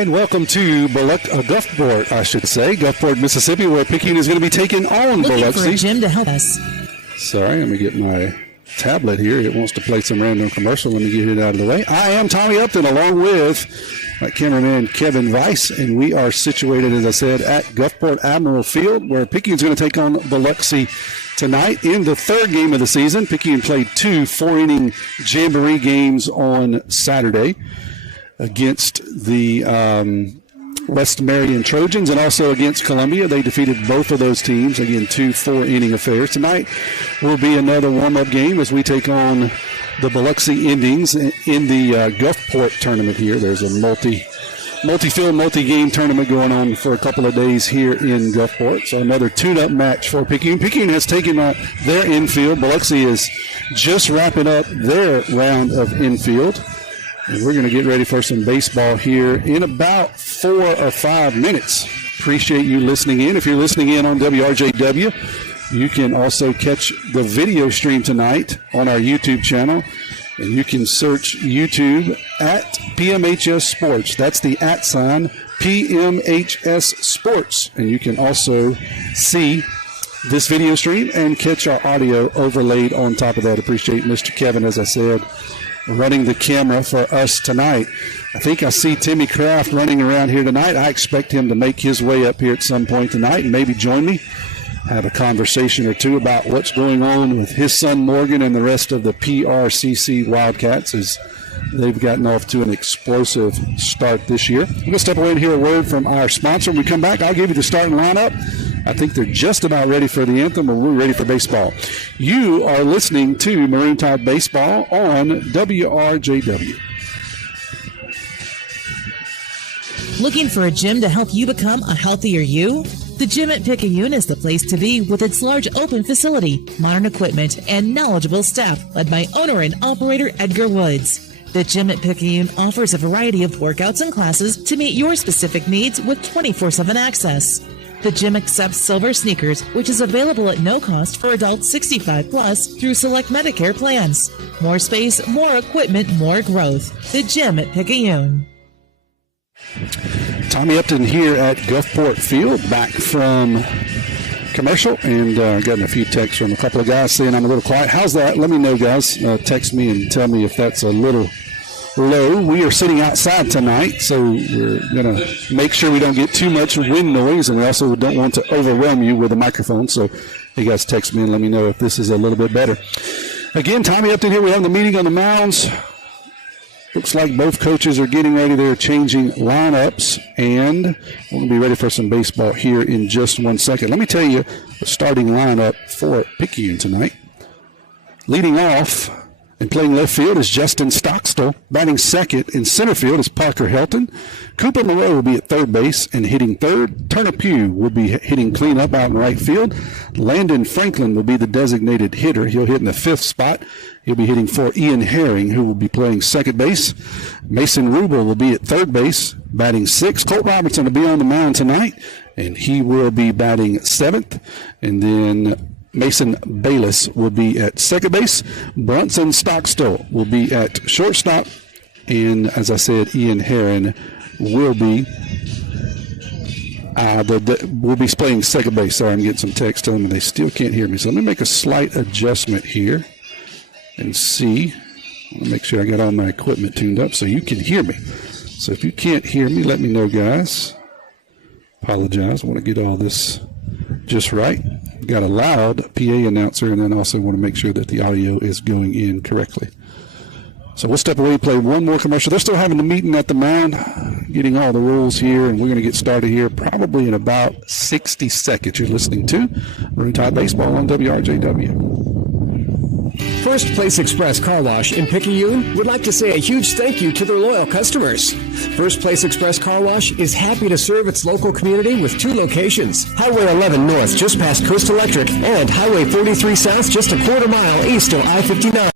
And welcome to Gulfport, I should say. Gulfport, Mississippi, where Picayune is going to be taking on Biloxi. Looking for a gym to help us. Sorry, let me get my tablet here. It wants to play some random commercial. Let me get it out of the way. I am Tommy Upton, along with my cameraman Kevin Weiss, and we are situated, as I said, at Gulfport Admiral Field, where Picayune's going to take on Biloxi tonight in the third game of the season. Picayune played 2 4-inning jamboree games on Saturday against the West Marion Trojans and also against Columbia. They defeated both of those teams. Again, 2 4-inning affairs. Tonight will be another warm-up game as we take on the Biloxi Innings in the Gulfport tournament here. There's a multi-field, multi-game tournament going on for a couple of days here in Gulfport. So another tune-up match for Picayune. Picayune has taken their infield. Biloxi is just wrapping up their round of infield. And we're going to get ready for some baseball here in about 4 or 5 minutes. Appreciate you listening in. If you're listening in on WRJW, you can also catch the video stream tonight on our YouTube channel. And you can search YouTube at PMHS Sports. That's the @ PMHS Sports. And you can also see this video stream and catch our audio overlaid on top of that. Appreciate Mr. Kevin, as I said, running the camera for us tonight. I think I see Timmy Kraft running around here tonight. I expect him to make his way up here at some point tonight and maybe join me, have a conversation or two about what's going on with his son Morgan and the rest of the PRCC Wildcats as they've gotten off to an explosive start this year. I'm going to step away and hear a word from our sponsor. When we come back, I'll give you the starting lineup. I think they're just about ready for the anthem, or we're ready for baseball. You are listening to Maroon Tide Baseball on WRJW. Looking for a gym to help you become a healthier you? The gym at Picayune is the place to be with its large open facility, modern equipment, and knowledgeable staff led by owner and operator Edgar Woods. The gym at Picayune offers a variety of workouts and classes to meet your specific needs with 24/7 access. The gym accepts silver sneakers, which is available at no cost for adults 65 plus through select Medicare plans. More space, more equipment, more growth. The gym at Picayune. Tommy Upton here at Gulfport Field, back from commercial, and gotten a few texts from a couple of guys saying I'm a little quiet. How's that? Let me know, guys. Text me and tell me if that's a little low. We are sitting outside tonight, so we're going to make sure we don't get too much wind noise, and we also don't want to overwhelm you with a microphone. So you guys text me and let me know if this is a little bit better. Again, Tommy Upton here. We have the meeting on the mounds. Looks like both coaches are getting ready. They're changing lineups, and we're going to be ready for some baseball here in just 1 second. Let me tell you the starting lineup for Picayune tonight. Leading off and playing left field is Justin Stockstill. Batting second in center field is Parker Helton. Cooper Moreau will be at third base and hitting third. Turner Pugh will be hitting cleanup out in right field. Landon Franklin will be the designated hitter. He'll hit in the 5th spot. He'll be hitting for Ian Herring, who will be playing second base. Mason Rubel will be at third base, batting 6th. Colt Robertson will be on the mound tonight, and he will be batting 7th. And then Mason Bayless will be at second base. Brunson Stockstill will be at shortstop. And as I said, Ian Herring will be playing second base. Sorry, I'm getting some text telling me they still can't hear me. So let me make a slight adjustment here and see. I want to make sure I got all my equipment tuned up so you can hear me. So if you can't hear me, let me know, guys. Apologize. I want to get all this just right. Got a loud PA announcer, and then also want to make sure that the audio is going in correctly. So we'll step away and play one more commercial. They're still having the meeting at the mound, getting all the rules here, and we're going to get started here probably in about 60 seconds. You're listening to Maroon Tide Baseball on WRJW. First Place Express Car Wash in Picayune would like to say a huge thank you to their loyal customers. First Place Express Car Wash is happy to serve its local community with 2 locations: Highway 11 North just past Coast Electric and Highway 43 South just a quarter mile east of I-59.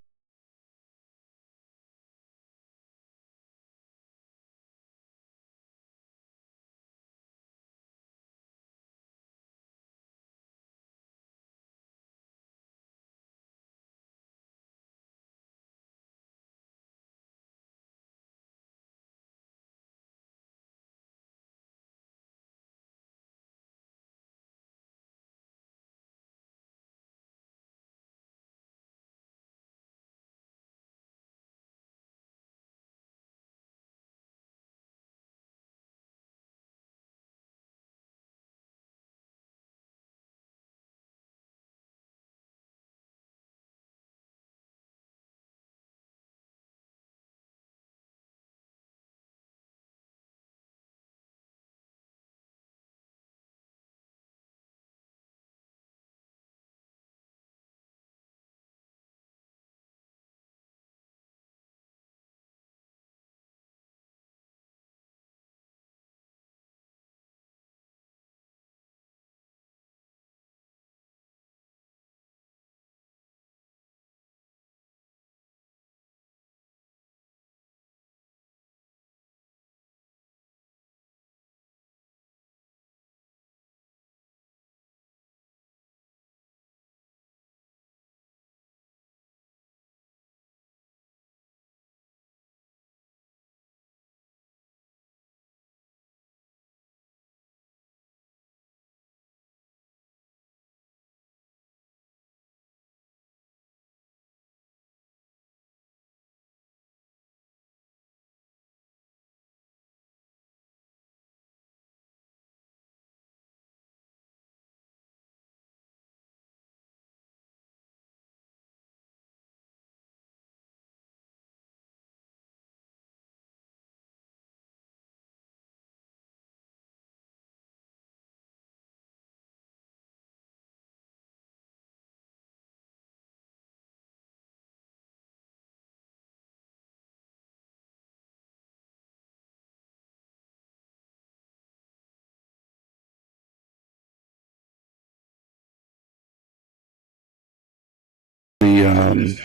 the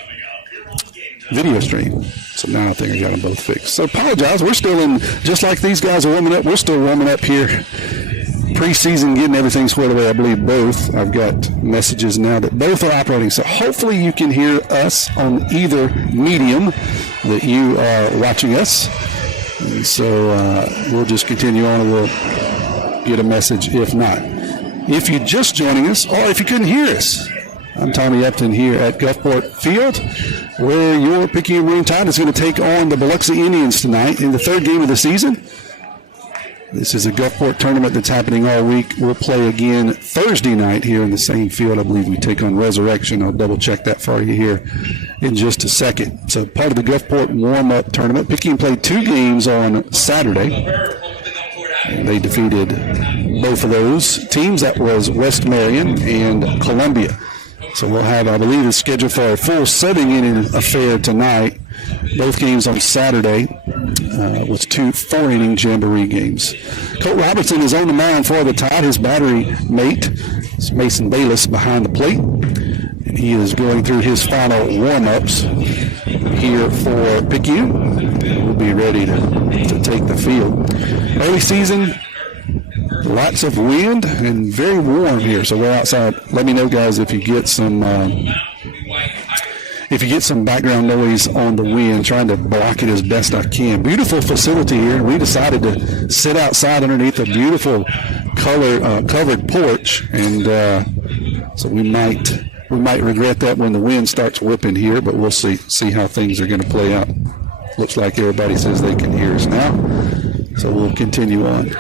video stream. So now I think I got them both fixed. So apologize. We're still in, just like these guys are warming up, we're still warming up here. Preseason, getting everything squared away. I believe both. I've got messages now that both are operating. So hopefully you can hear us on either medium that you are watching us. And so we'll just continue on and we'll get a message if not. If you're just joining us, or if you couldn't hear us, I'm Tommy Upton here at Gulfport Field, where your Picayune Maroon Tide is going to take on the Biloxi Indians tonight in the third game of the season. This is a Gulfport tournament that's happening all week. We'll play again Thursday night here in the same field. I believe we take on Resurrection. I'll double check that for you here in just a second. So part of the Gulfport warm-up tournament. Picayune played 2 games on Saturday. And they defeated both of those teams. That was West Marion and Columbia. So we'll have, I believe, it's scheduled for a full 7-inning affair tonight. Both games on Saturday with 2 4-inning jamboree games. Colt Robertson is on the mound for the Tide. His battery mate is Mason Bayless behind the plate. And he is going through his final warm-ups here for Picayune. We'll be ready to take the field. Early season, lots of wind and very warm here, so we're outside. Let me know, guys, if you get some background noise on the wind. Trying to block it as best I can. Beautiful facility here. We decided to sit outside underneath a beautiful covered porch, and so we might regret that when the wind starts whipping here, but we'll see how things are going to play out. Looks like everybody says they can hear us now, so we'll continue on.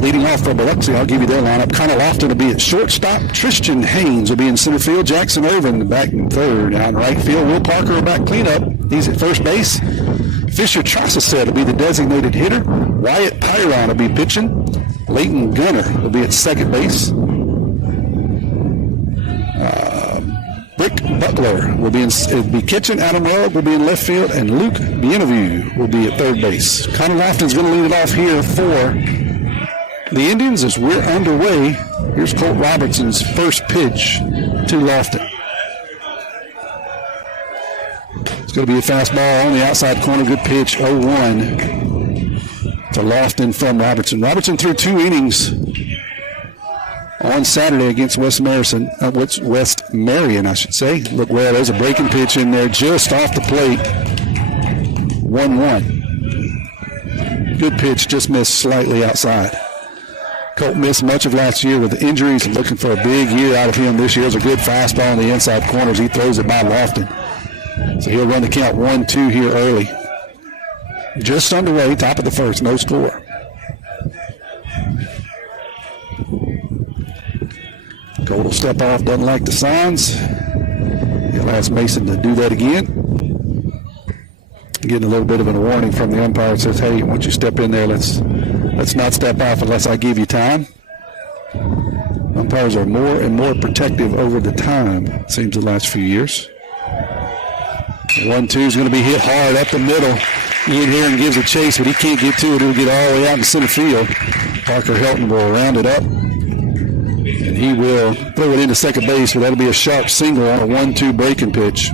Leading off for Biloxi, I'll give you their lineup. Connor Lofton will be at shortstop. Tristan Haynes will be in center field. Jackson Irvin back in third. Out in right field, Will Parker will back cleanup. He's at first base. Fisher Trosset will be the designated hitter. Wyatt Pyron will be pitching. Leighton Gunner will be at second base. Rick Butler will be catching. Adam Rugg will be in left field, and Luke Bienvenu will be at third base. Connor Lofton's going to lead it off here for the Indians as we're underway. Here's Colt Robertson's first pitch to Lofton. It's going to be a fastball on the outside corner. Good pitch, 0-1 to Lofton from Robertson. Robertson threw 2 innings on Saturday against West Marion, I should say. Look, well, there's a breaking pitch in there just off the plate. 1-1. Good pitch, just missed slightly outside. Colt missed much of last year with injuries and looking for a big year out of him this year. It's a good fastball on the inside corners. He throws it by Lofton. So he'll run the count 1-2 here early. Just underway, top of the first, no score. Colt will step off, doesn't like the signs. He'll ask Mason to do that again. Getting a little bit of a warning from the umpire. It says, hey, once you step in there, let's not step off unless I give you time. Umpires are more and more protective over the time, it seems, the last few years. 1-2 is going to be hit hard up the middle. Ian Heron gives a chase, but he can't get to it. He'll get all the way out in center field. Parker Helton will round it up, and he will throw it into second base, but that'll be a sharp single on a 1-2 breaking pitch.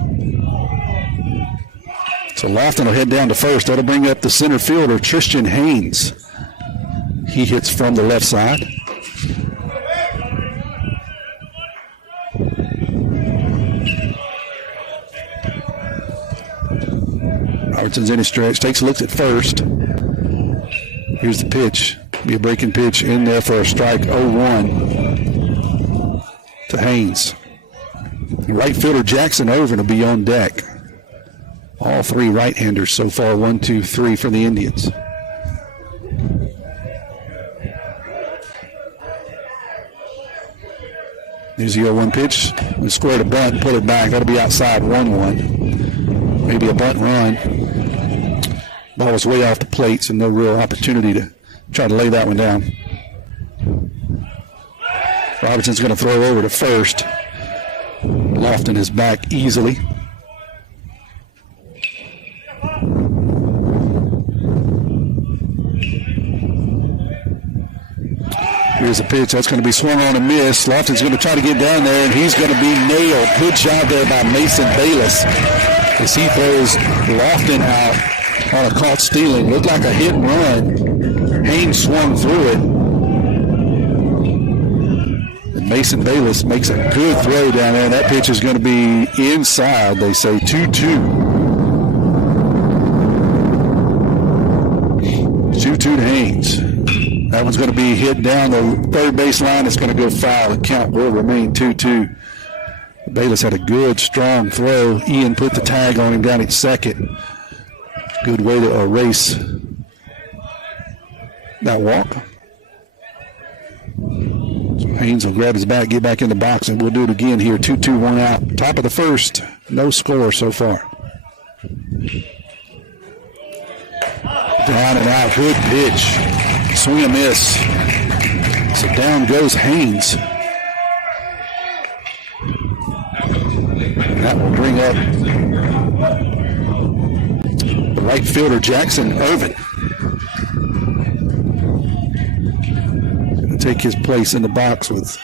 So Lofton will head down to first. That'll bring up the center fielder, Tristan Haynes. He hits from the left side. Robertson's in his stretch, takes a look at first. Here's the pitch. Be a breaking pitch in there for a strike, 0-1 to Haynes. Right fielder Jackson Irvin will be on deck. All 3 right-handers so far, 1, 2, 3 for the Indians. Here's the 0-1 pitch. We square the bunt and pull it back. That'll be outside 1-1. Maybe a bunt run. Ball was way off the plate, so no real opportunity to try to lay that one down. Robertson's going to throw over to first. Lofton is back easily. Here's Here's a pitch. That's going to be swung on and missed. Lofton's going to try to get down there, and he's going to be nailed. Good job there by Mason Bayless as he throws Lofton out on a caught stealing. Looked like a hit and run. Haynes swung through it. And Mason Bayless makes a good throw down there. That pitch is going to be inside. They say 2-2. 2-2 to Haynes. That one's going to be hit down the third base line. It's going to go foul. The count will remain 2-2. Bayless had a good, strong throw. Ian put the tag on him down at second. Good way to erase that walk. So Haynes will grab his bat, get back in the box, and we'll do it again here. 2-2, 1 out. Top of the first. No score so far. Down and out. Good pitch. Swing and miss. So down goes Haynes. That will bring up the right fielder, Jackson Irvin. Going to take his place in the box with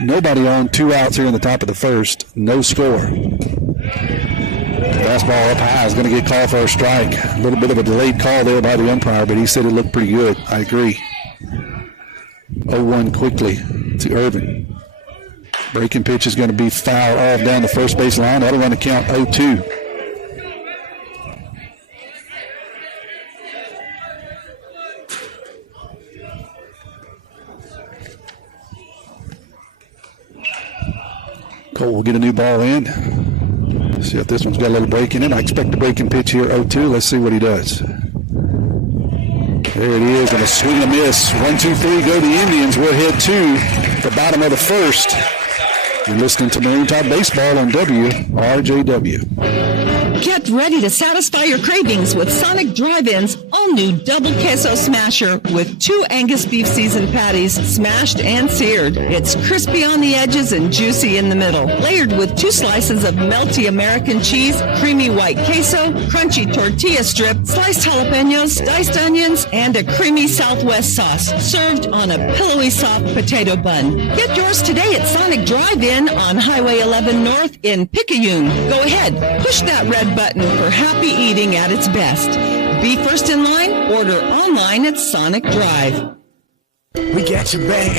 nobody on, 2 outs here in the top of the first. No score. Fastball up high is going to get called for a strike. A little bit of a delayed call there by the umpire, but he said it looked pretty good. I agree. 0-1 quickly to Irvin. Breaking pitch is going to be fouled off down the first base line. That'll run the count 0-2. Cole will get a new ball in. See if this one's got a little break in it. I expect a breaking pitch here, 0-2. Let's see what he does. There it is, and a swing and a miss. 1-2-3 go the Indians. We'll head to the bottom of the first. You're listening to Marine Talk Baseball on WRJW. Get ready to satisfy your cravings with Sonic Drive-In's all-new Double Queso Smasher with 2 Angus beef seasoned patties smashed and seared. It's crispy on the edges and juicy in the middle. Layered with 2 slices of melty American cheese, creamy white queso, crunchy tortilla strip, sliced jalapenos, diced onions, and a creamy Southwest sauce. Served on a pillowy soft potato bun. Get yours today at Sonic Drive-In on Highway 11 North in Picayune. Go ahead, push that red button for happy eating at its best. Be first in line, order online at Sonic Drive. We got your back.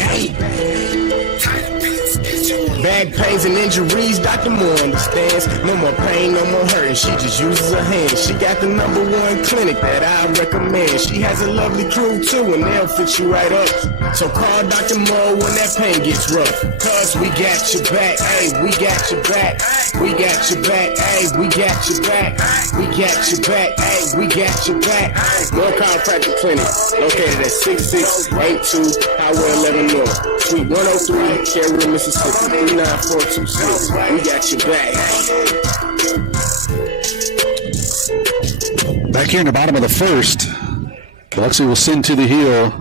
Back pains and injuries, Dr. Moore understands. No more pain, no more hurting. She just uses her hands. She got the #1 clinic that I recommend. She has a lovely crew too, and they'll fit you right up. So call Dr. Moore when that pain gets rough. Cause we got your back, hey, we got your back. We got your back, hey, we got your back. We got your back, hey, we got your back. More Chiropractic Clinic, located at 6682 Highway 11 North, Suite 103, Cherry, Mississippi. 9426. We got your back. Back here in the bottom of the first, Biloxi will send to the hill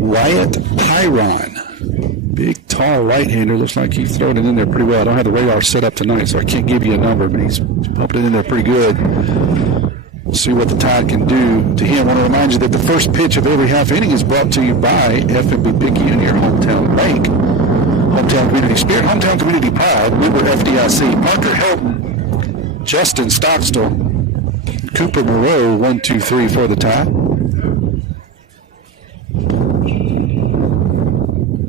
Wyatt Pyron. Big, tall right-hander. Looks like he's throwing it in there pretty well. I don't have the radar set up tonight, so I can't give you a number, but he's pumping it in there pretty good. We'll see what the Tide can do to him. I want to remind you that the first pitch of every half inning is brought to you by FMB Picayune, your hometown bank. Hometown Community Spirit, Hometown Community Pride, member FDIC. Parker Helton, Justin Stockstill, Cooper Moreau, 1, 2, 3 for the Tide.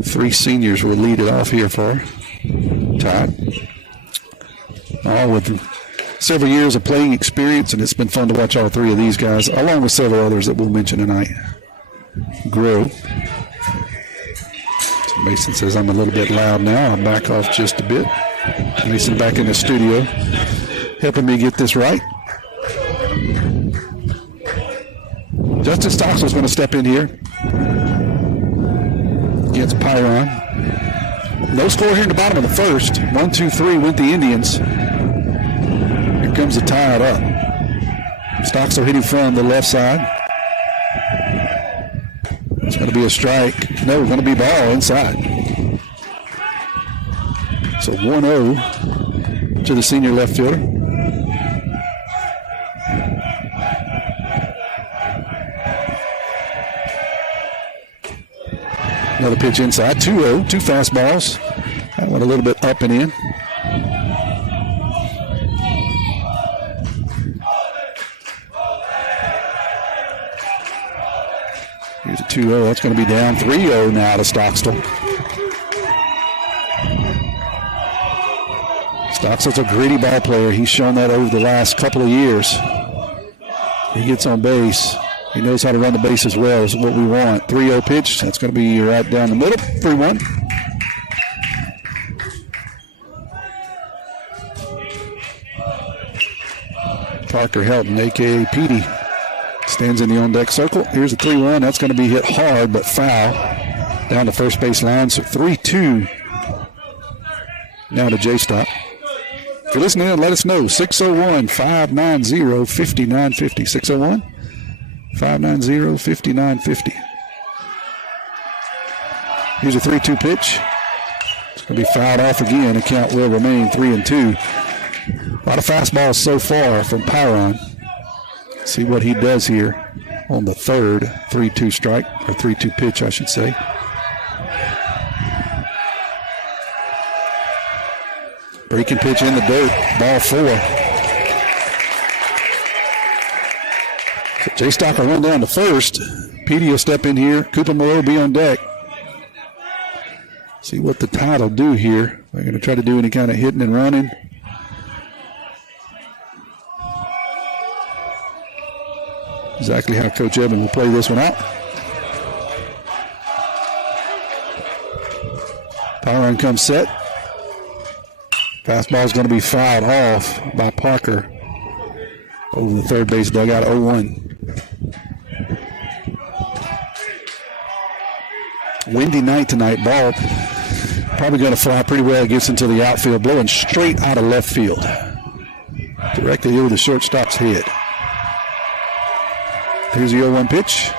3 seniors will lead it off here for Tide. All with several years of playing experience, and it's been fun to watch all 3 of these guys, along with several others that we'll mention tonight, grow. Mason says I'm a little bit loud now. I'll back off just a bit. Mason back in the studio, helping me get this right. Justin Stocks is going to step in here against Pyron. No score here in the bottom of the first. 1, 2, 3 went the Indians. Here comes the Tide up. Stocks are hitting from the left side. It's going to be a strike. No, it's going to be ball inside. So 1-0 to the senior left fielder. No Another pitch inside. 2-0. 2 fastballs. That went a little bit up and in. Here's a 2-0. That's going to be down. 3-0 now to Stockstill. Stockstill's a gritty ball player. He's shown that over the last couple of years. He gets on base. He knows how to run the base as well. Is what we want. 3-0 pitch. That's going to be right down the middle. 3-1. Parker Helton, a.k.a. Petey, stands in the on-deck circle. Here's a 3-1. That's going to be hit hard but foul down the first base line. So 3-2 now to J-Stop. If you're listening, let us know. 601-590-5950. 601-590-5950. Here's a 3-2 pitch. It's going to be fouled off again. The count will remain 3-2. A lot of fastballs so far from Pyron. See what he does here on the third 3-2 strike, or 3-2 pitch, I should say. Breaking pitch in the dirt, ball 4. So J-Stock will run down to first. Petey will step in here. Cooper Moreau will be on deck. See what the Tide will do here. They're going to try to do any kind of hitting and running. Exactly how Coach Evan will play this one out. Pyron comes set. Fastball is going to be fouled off by Parker over the third base dugout. 0-1. Windy night tonight. Ball probably going to fly pretty well. It gets into the outfield, blowing straight out of left field, directly over the shortstop's head. Here's the 0-1 pitch.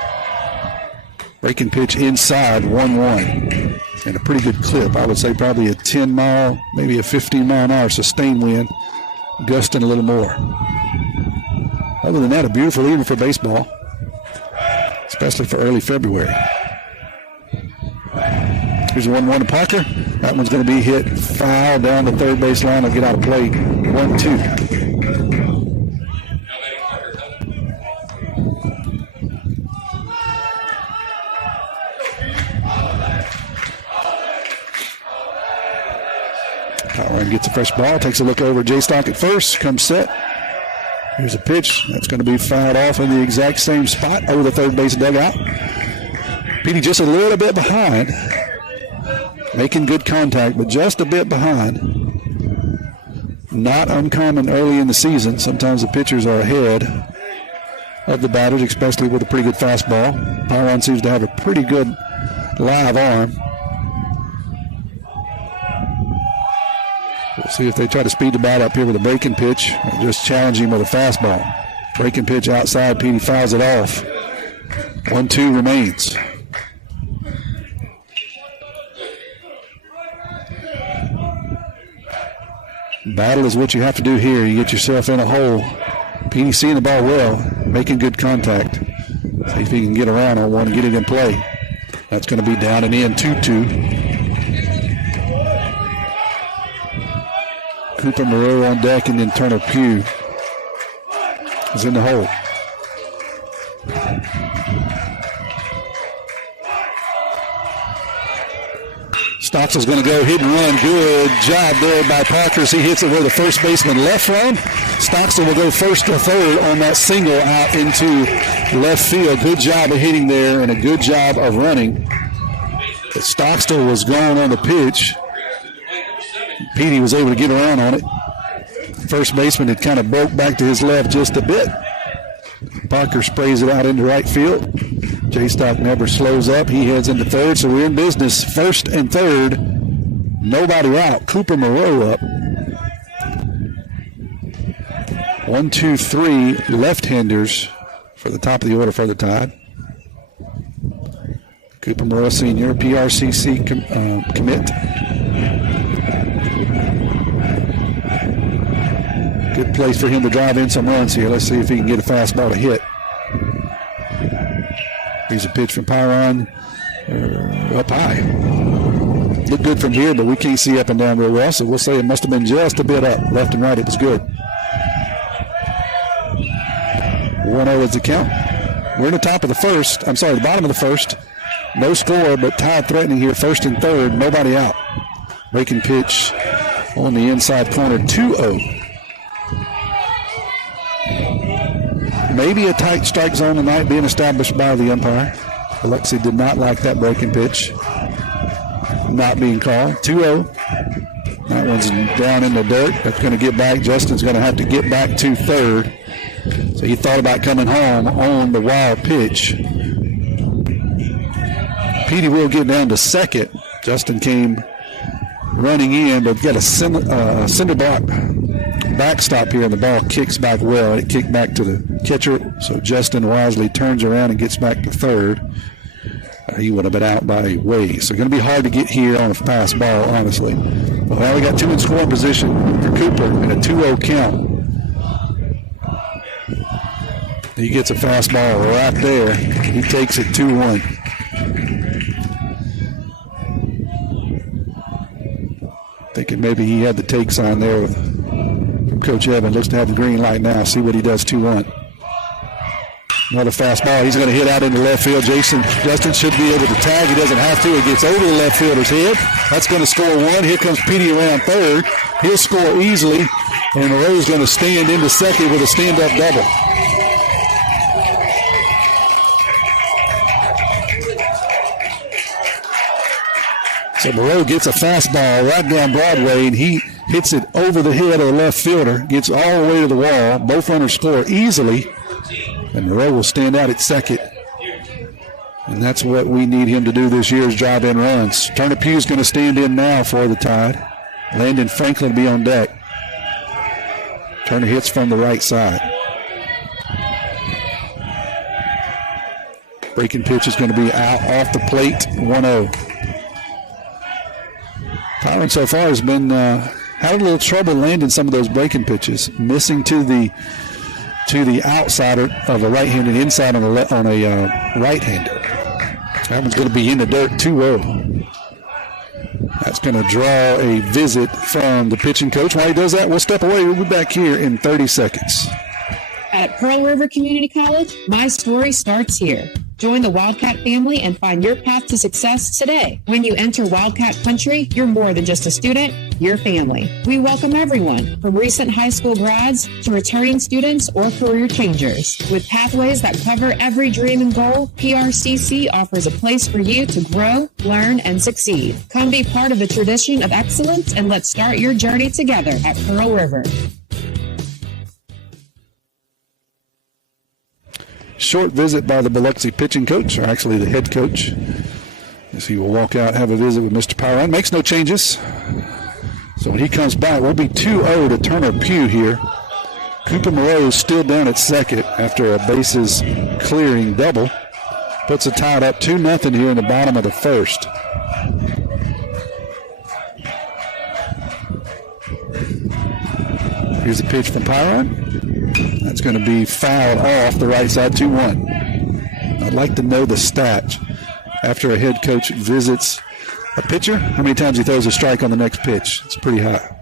Breaking pitch inside, 1-1. And a pretty good clip. I would say probably a 10-mile, maybe a 15-mile-an-hour sustained wind, gusting a little more. Other than that, a beautiful evening for baseball, especially for early February. Here's a 1-1 to Parker. That one's going to be hit foul down the third base line. Will get out of play. 1-2. Pyron gets a fresh ball, takes a look over J-Stock at first, comes set. Here's a pitch. That's going to be fouled off in the exact same spot over the third base dugout. Petey just a little bit behind, making good contact, but just a bit behind. Not uncommon early in the season. Sometimes the pitchers are ahead of the batters, especially with a pretty good fastball. Pyron seems to have a pretty good live arm. We'll see if they try to speed the bat up here with a breaking pitch or just challenge him with a fastball. Breaking pitch outside, Petey fouls it off. 1-2 remains. Battle is what you have to do here. You get yourself in a hole. Petey seeing the ball well, making good contact. See if he can get around on one and get it in play. That's going to be down and in, 2-2. Cooper Moreau on deck, and then Turner Pugh is in the hole. Stockstill's going to go hit and run. Good job there by Parker as he hits it where the first baseman left from. Stockstill will go first or third on that single out into left field. Good job of hitting there and a good job of running. But Stockstill was gone on the pitch. Petey was able to get around on it. First baseman had kind of broke back to his left just a bit. Parker sprays it out into right field. J-Stock never slows up. He heads into third, so we're in business. First and third, nobody out. Cooper Moreau up. 1, 2, 3 left-handers for the top of the order for the Tide. Cooper Moreau, senior, PRCC commit. Good place for him to drive in some runs here. Let's see if he can get a fastball to hit. Here's a pitch from Pyron. up high. Looked good from here, but we can't see up and down real well, so we'll say it must have been just a bit up. Left and right, it was good. 1-0 is the count. We're in the top of the first. I'm sorry, the bottom of the first. No score, but tied threatening here. First and third, nobody out. Breaking pitch on the inside corner, 2-0. Maybe a tight strike zone tonight being established by the umpire. Biloxi did not like that breaking pitch not being called. 2-0. That one's down in the dirt. That's going to get back. Justin's going to have to get back to third. So he thought about coming home on the wild pitch. Petey will get down to second. Justin came running in, but got a cinder block backstop here, and the ball kicks back well. It kicked back to the catcher, so Justin wisely turns around and gets back to third. He would have been out by a ways. So going to be hard to get here on a fast ball, honestly. Well, now we got two in scoring position for Cooper in a 2-0 count. He gets a fastball right there. He takes it 2-1. Thinking maybe he had the take sign there with Coach Evan. Looks to have the green light now. See what he does. 2-1. Another fastball. He's going to hit out into left field. Justin should be able to tag. He doesn't have to. It gets over the left fielder's head. That's going to score one. Here comes Petey around third. He'll score easily. And Moreau's going to stand into second with a stand-up double. So Moreau gets a fastball right down Broadway, and he hits it over the head of the left fielder, gets all the way to the wall. Both runners score easily, and Moreau will stand out at second. And that's what we need him to do this year is drive in runs. Turner Pugh's going to stand in now for the Tide. Landon Franklin will be on deck. Turner hits from the right side. Breaking pitch is going to be out off the plate, 1-0. Tyron so far has been had a little trouble landing some of those breaking pitches, missing to the outsider of a right-handed inside on a right-hander. That one's going to be in the dirt, 2-0. That's going to draw a visit from the pitching coach. While he does that, we'll step away. We'll be back here in 30 seconds. At Pearl River Community College, my story starts here. Join the Wildcat family and find your path to success today. When you enter Wildcat Country, you're more than just a student, you're family. We welcome everyone, from recent high school grads to returning students or career changers. With pathways that cover every dream and goal, PRCC offers a place for you to grow, learn, and succeed. Come be part of the tradition of excellence, and let's start your journey together at Pearl River. Short visit by the Biloxi pitching coach, or actually the head coach, as he will walk out, have a visit with Mr. Pyron. Makes no changes. So when he comes back, we'll be 2-0 to Turner Pugh here. Cooper Moreau is still down at second after a bases clearing double. Puts it tied up 2-0 here in the bottom of the first. Here's a pitch from Pyron. That's going to be fouled off the right side, 2-1. I'd like to know the stat after a head coach visits a pitcher, how many times he throws a strike on the next pitch. It's pretty high.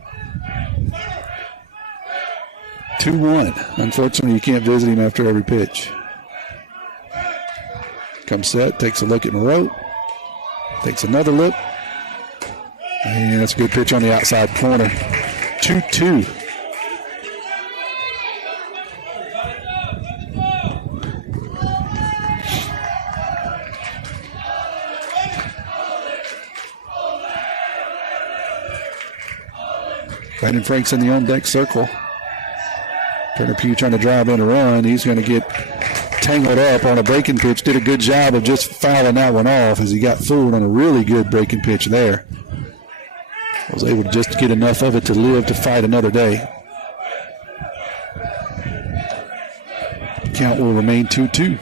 2-1. Unfortunately, you can't visit him after every pitch. Comes set, takes a look at Moreau, takes another look, and that's a good pitch on the outside corner. 2-2. Brandon Frank's in the on-deck circle. Turner Pugh trying to drive in a run. He's going to get tangled up on a breaking pitch. Did a good job of just fouling that one off as he got fooled on a really good breaking pitch there. Was able to just get enough of it to live to fight another day. Count will remain 2-2.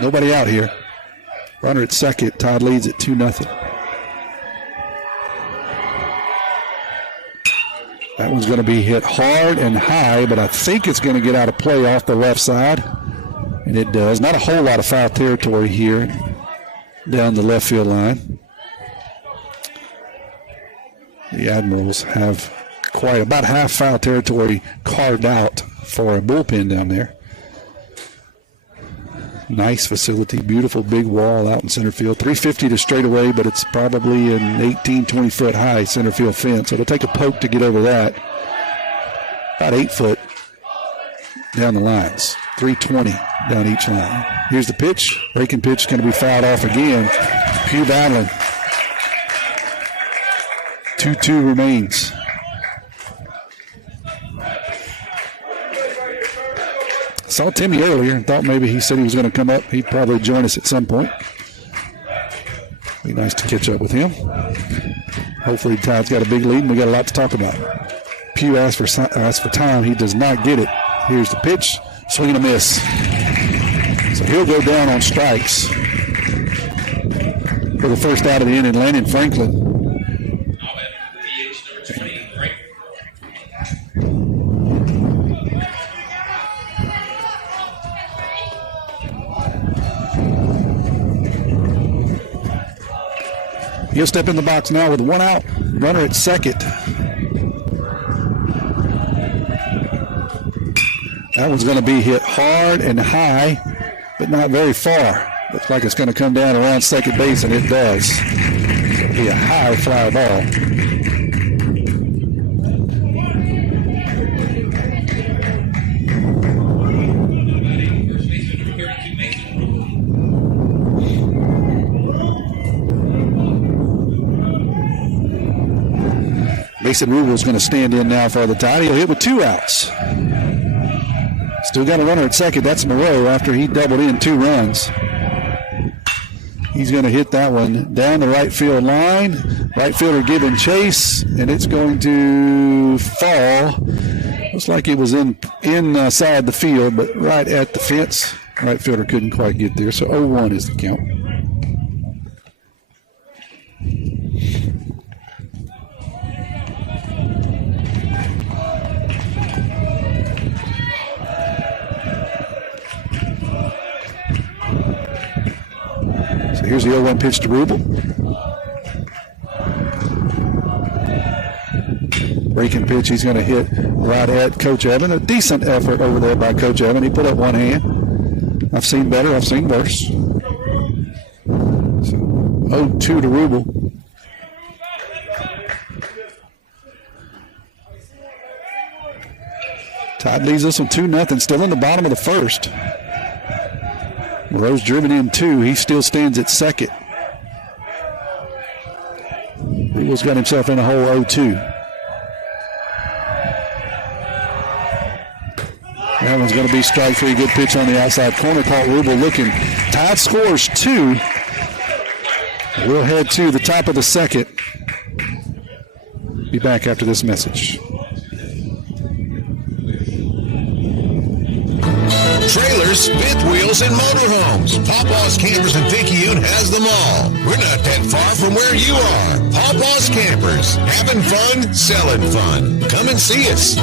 Nobody out here. Runner at second. Todd leads at 2-0. That one's going to be hit hard and high, but I think it's going to get out of play off the left side. And it does. Not a whole lot of foul territory here down the left field line. The Admirals have quite about half foul territory carved out for a bullpen down there. Nice facility, beautiful big wall out in center field. 350 to straightaway, but it's probably an 18, 20 foot high center field fence. So it'll take a poke to get over that. About 8 foot down the lines. 320 down each line. Here's the pitch. Breaking pitch going to be fouled off again. Pugh battling. 2-2 remains. Saw Timmy earlier and thought maybe he said he was going to come up. He'd probably join us at some point. Be nice to catch up with him. Hopefully the Tide's got a big lead and we got a lot to talk about. Pugh asked for time. He does not get it. Here's the pitch. Swing and a miss. So he'll go down on strikes for the first out of the inning. Landon Franklin. He'll step in the box now with 1 out. Runner at second. That one's going to be hit hard and high, but not very far. Looks like it's going to come down around second base, and it does. It's going to be a high fly ball. Mason Rubel is going to stand in now for the Tide. He'll hit with 2 outs. Still got a runner at second. That's Moreau after he doubled in 2 runs. He's going to hit that one down the right field line. Right fielder giving chase, and it's going to fall. Looks like it was inside the field, but right at the fence. Right fielder couldn't quite get there, so 0-1 is the count. Here's the 0-1 pitch to Rubel. Breaking pitch, he's going to hit right at Coach Evan. A decent effort over there by Coach Evan. He put up 1 hand. I've seen better, I've seen worse. So 0-2 to Rubel. Tide leads us on 2-0, still in the bottom of the first. Moreau's driven in 2. He still stands at second. Rubel's got himself in a hole 0-2. That one's going to be strike 3. Good pitch on the outside corner. Caught Rubel looking. Tide scores 2. We'll head to the top of the second. Be back after this message. Trailers, fifth wheels, and motorhomes. Pawpaw's Campers in Picayune has them all. We're not that far from where you are. Pawpaw's Campers. Having fun, selling fun. Come and see us.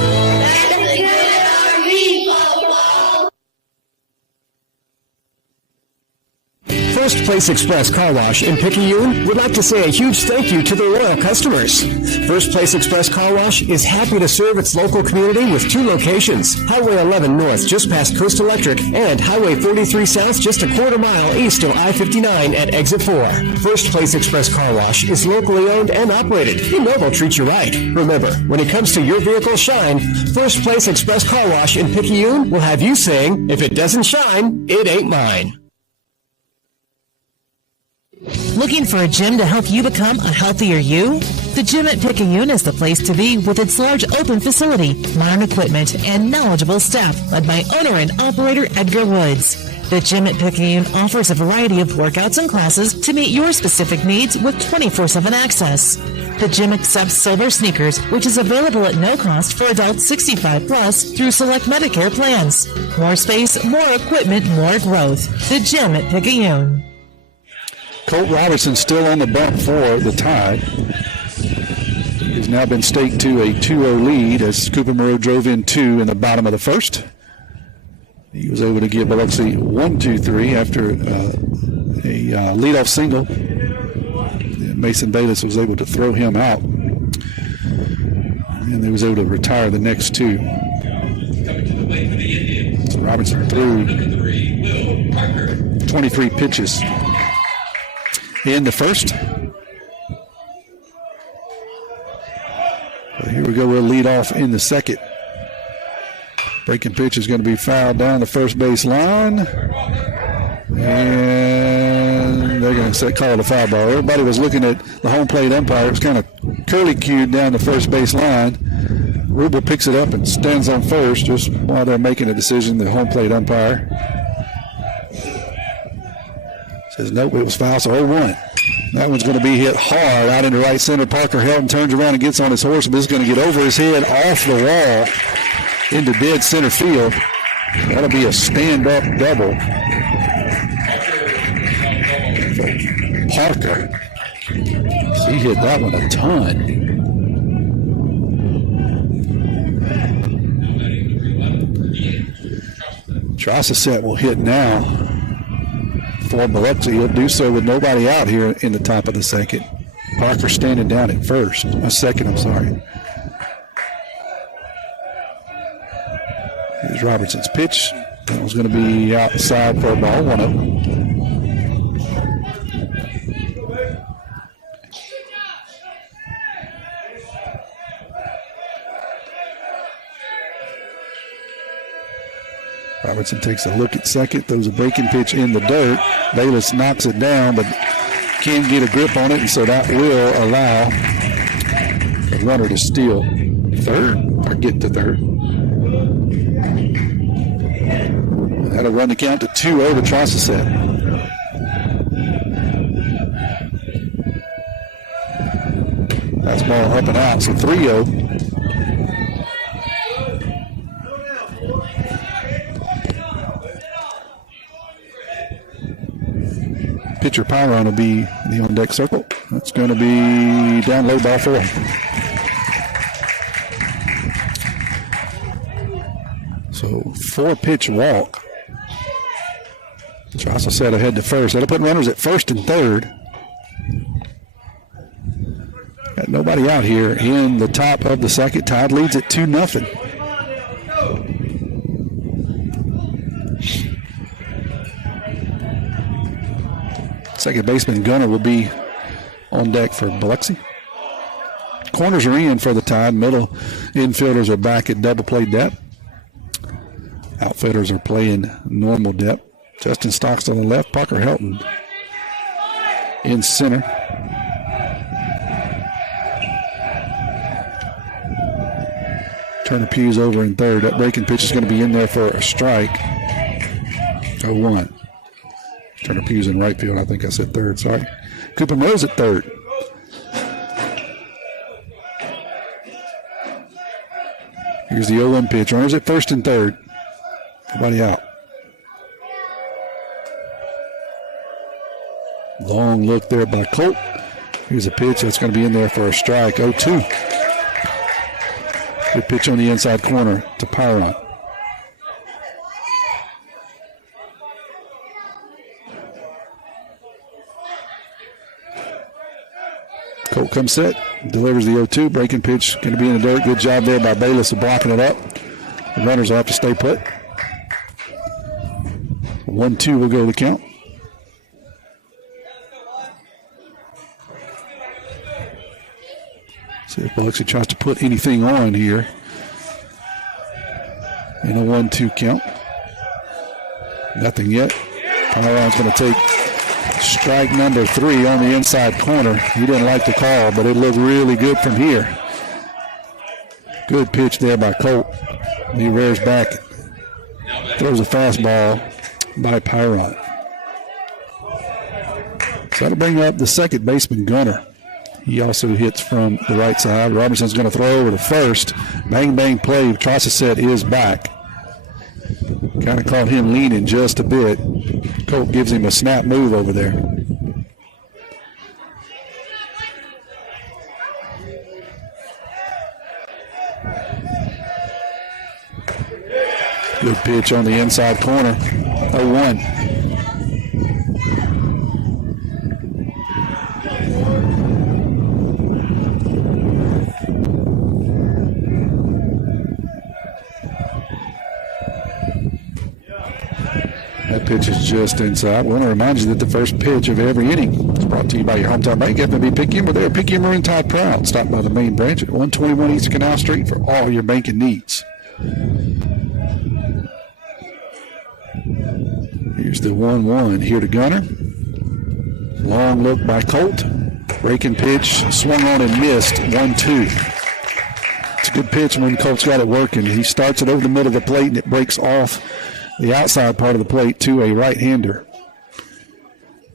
First Place Express Car Wash in Picayune would like to say a huge thank you to their loyal customers. First Place Express Car Wash is happy to serve its local community with 2 locations, Highway 11 North just past Coast Electric and Highway 43 South just a quarter mile east of I-59 at Exit 4. First Place Express Car Wash is locally owned and operated. You know they'll treat you right. Remember, when it comes to your vehicle's shine, First Place Express Car Wash in Picayune will have you saying, if it doesn't shine, it ain't mine. Looking for a gym to help you become a healthier you? The Gym at Picayune is the place to be with its large open facility, modern equipment, and knowledgeable staff led by owner and operator Edgar Woods. The Gym at Picayune offers a variety of workouts and classes to meet your specific needs with 24/7 access. The gym accepts silver sneakers, which is available at no cost for adults 65 plus through select Medicare plans. More space, more equipment, more growth. The Gym at Picayune. Colt Robertson still on the bump for the Tide. He has now been staked to a 2-0 lead as Cooper Moreau drove in 2 in the bottom of the first. He was able to give Biloxi 1-2-3 after a leadoff single. Mason Bayless was able to throw him out, and he was able to retire the next two. So Robertson threw 23 pitches in the first. So here we go. We'll lead off in the second. Breaking pitch is going to be fouled down the first base line. And they're going to call it a foul ball. Everybody was looking at the home plate umpire. It was kind of curly-cued down the first base line. Rubel picks it up and stands on first just while they're making a decision. The home plate umpire says, nope, it was foul, so 0-1. That one's going to be hit hard out into right center. Parker Helton turns around and gets on his horse, but it's going to get over his head off the wall into dead center field. That'll be a stand-up double. Parker. He hit that one a ton. Trossacet will hit now for Biloxi. He'll do so with nobody out here in the top of the second. Parker standing down at second, I'm sorry. Here's Robertson's pitch. That was going to be outside for a ball, 1-0. Robertson takes a look at second, throws a breaking pitch in the dirt. Bayless knocks it down, but can't get a grip on it, and so that will allow the runner to steal third, or get to third. That'll run the count to 2-0 to Trossacet. That's ball up and out, so 3-0. Pitcher Pyron will be in the on-deck circle. That's going to be down low, ball 4. So 4-pitch walk. Trossacet ahead to first. That'll put runners at first and third. Got nobody out here in the top of the second. Tide leads at 2-0. Second baseman Gunner will be on deck for Biloxi. Corners are in for the Tide. Middle infielders are back at double play depth. Outfielders are playing normal depth. Justin Stocks on the left, Parker Helton in center. Turner Pugh's over in third. That breaking pitch is going to be in there for a strike. 0-1. Turner Pugh's in right field. I think I said third. Sorry. Cooper Mills at third. Here's the 0-1 pitch. Runners at first and third. Nobody out. Long look there by Colt. Here's a pitch that's going to be in there for a strike. 0-2. Good pitch on the inside corner to Pyron. Colt comes set, delivers the 0-2. Breaking pitch going to be in the dirt. Good job there by Bayless of blocking it up. The runners will have to stay put. 1-2 will go to the count. See if Biloxi tries to put anything on here in a 1-2 count. Nothing yet. Pyron's going to take strike number 3 on the inside corner. He didn't like the call, but it looked really good from here. Good pitch there by Colt. He rears back, throws a fastball by Pyron. So that'll bring up the second baseman, Gunner. He also hits from the right side. Robertson's going to throw over to first. Bang, bang play. Trossacet is back. Kind of caught him leaning just a bit. Colt gives him a snap move over there. Good pitch on the inside corner. 0-1. That pitch is just inside. I want to remind you that the first pitch of every inning is brought to you by your hometown bank, FNB Picayune. We're there at Picayune Marine Tide Proud. Stop by the main branch at 121 East Canal Street for all your banking needs. Here's the 1-1 here to Gunner. Long look by Colt. Breaking pitch, swung on and missed. 1-2. It's a good pitch when Colt's got it working. He starts it over the middle of the plate and it breaks off the outside part of the plate to a right-hander.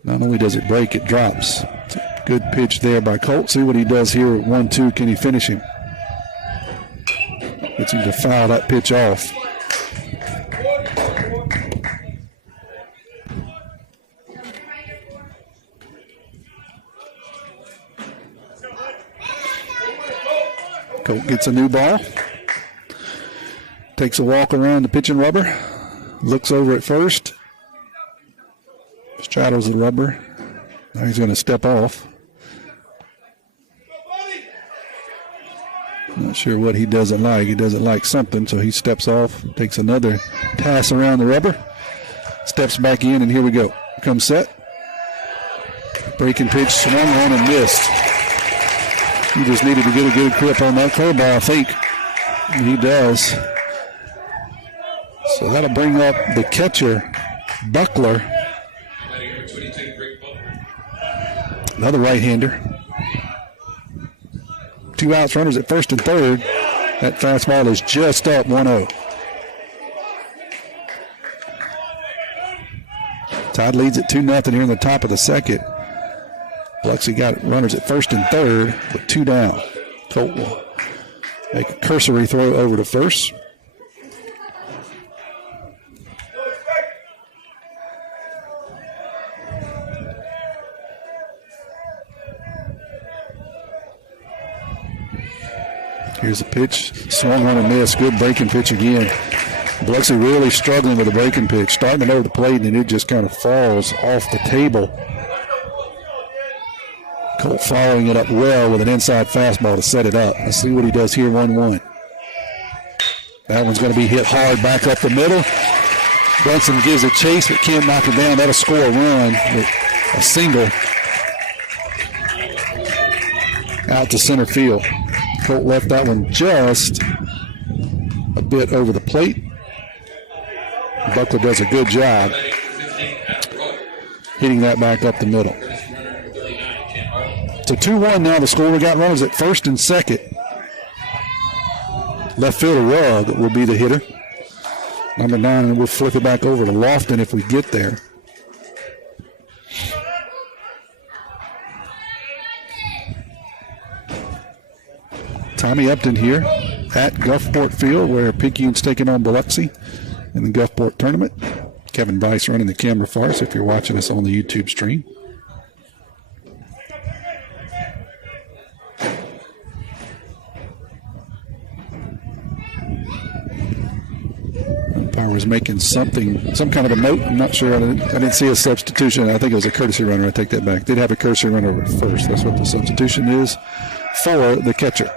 Not only does it break, it drops. It's a good pitch there by Colt. See what he does here at 1-2. Can he finish him? Gets him to foul that pitch off. Colt gets a new ball. Takes a walk around the pitching rubber. Looks over at first. Straddles the rubber. Now he's going to step off. Not sure what he doesn't like. He doesn't like something, so he steps off. Takes another pass around the rubber. Steps back in, and here we go. Comes set. Breaking pitch, swung on and missed. He just needed to get a good grip on that curveball, I think. And he does. So that'll bring up the catcher, Buckler. Another right-hander. 2 outs, runners at first and third. That fastball is just up 1-0. Tide leads at 2-0 here in the top of the second. Biloxi got runners at first and third with 2 down. Colt will make a cursory throw over to first. Here's a pitch, swung on and missed. Good breaking pitch again. Biloxi really struggling with the breaking pitch, starting it over the plate, and it just kind of falls off the table. Colt following it up well with an inside fastball to set it up. Let's see what he does here, 1-1. That one's going to be hit hard back up the middle. Brunson gives a chase, but can't knock it down. That'll score a run with a single out to center field. Colt left that one just a bit over the plate. Buckler does a good job hitting that back up the middle. It's a 2-1 now the score. We got runners at first and second. Left fielder Rugg will be the hitter. Number 9, and we'll flip it back over to Lofton if we get there. Tommy Upton here at Gulfport Field where Picayune's taking on Biloxi in the Gulfport tournament. Kevin Bice running the camera for us if you're watching us on the YouTube stream. Umpire was making some kind of a note. I'm not sure. I didn't see a substitution. I think it was a courtesy runner. I take that back. Did have a courtesy runner over first. That's what the substitution is for the catcher.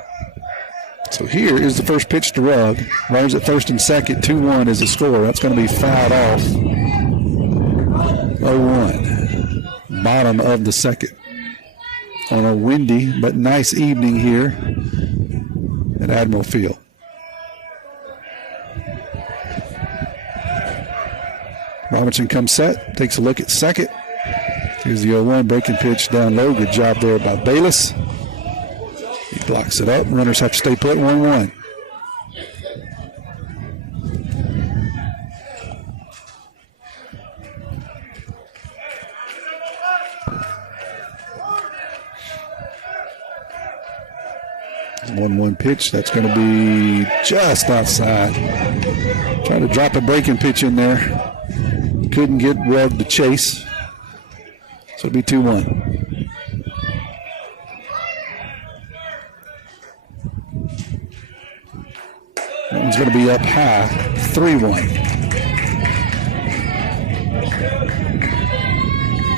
So here is the first pitch to Rugg. Runners at first and second. 2-1 is the score. That's going to be fouled off. 0-1. Bottom of the second. On a windy but nice evening here at Admiral Field. Robinson comes set. Takes a look at second. Here's the 0-1. Breaking pitch down low. Good job there by Bayless. He blocks it up. Runners have to stay put. 1-1. It's a 1-1 pitch. That's going to be just outside. Trying to drop a breaking pitch in there. Couldn't get Rugg to chase. So it'll be 2-1. That one's going to be up high. 3-1.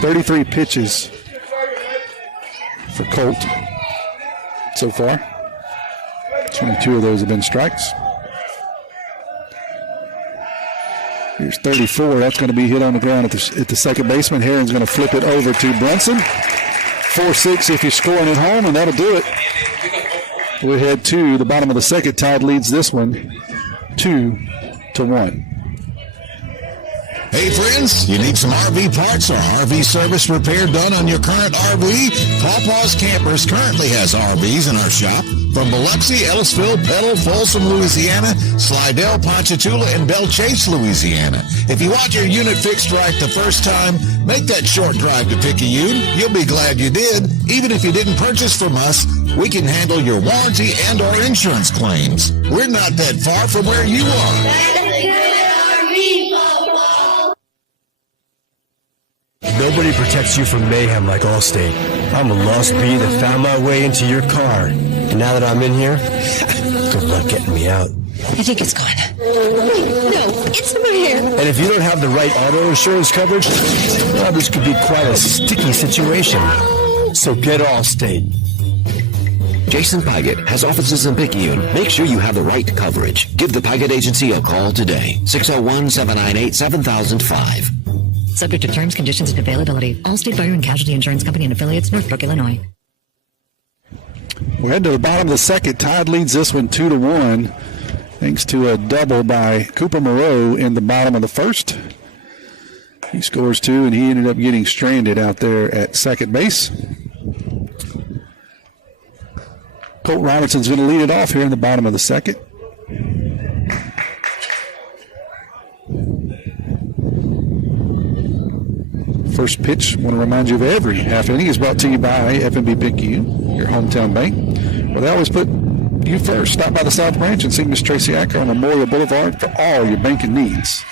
33 pitches for Colt so far. 22 of those have been strikes. Here's 34. That's going to be hit on the ground at the second baseman. Herron's going to flip it over to Brunson. 4-6 if you're scoring at home, and that'll do it. We head to the bottom of the second. Tide leads this one 2-1. Hey friends, you need some RV parts or RV service repair done on your current RV? Pawpaw's Campers currently has RVs in our shop from Biloxi, Ellisville, Petal, Folsom, Louisiana, Slidell, Ponchatoula, and Belle Chase, Louisiana. If you want your unit fixed right the first time, make that short drive to Picayune. You'll be glad you did. Even if you didn't purchase from us, we can handle your warranty and or insurance claims. We're not that far from where you are. Nobody protects you from mayhem like Allstate. I'm a lost bee that found my way into your car. And now that I'm in here, good luck getting me out. I think it's gone. No, it's in my hair. And if you don't have the right auto insurance coverage, well, this could be quite a sticky situation. So get Allstate. Jason Pygott has offices in Picayune. Make sure you have the right coverage. Give the Pygott Agency a call today. 601-798-7005. Subject to terms, conditions, and availability. Allstate Fire and Casualty Insurance Company and affiliates, Northbrook, Illinois. We're heading to the bottom of the second. Tide leads this one 2-1, thanks to a double by Cooper Moreau in the bottom of the first. He scores 2, and he ended up getting stranded out there at second base. Colt Robertson's going to lead it off here in the bottom of the second. First pitch, I want to remind you of every half inning is brought to you by F&B Picayune, your hometown bank, where they always put you first. Stop by the South Branch and see Miss Tracy Acker on Memorial Boulevard for all your banking needs.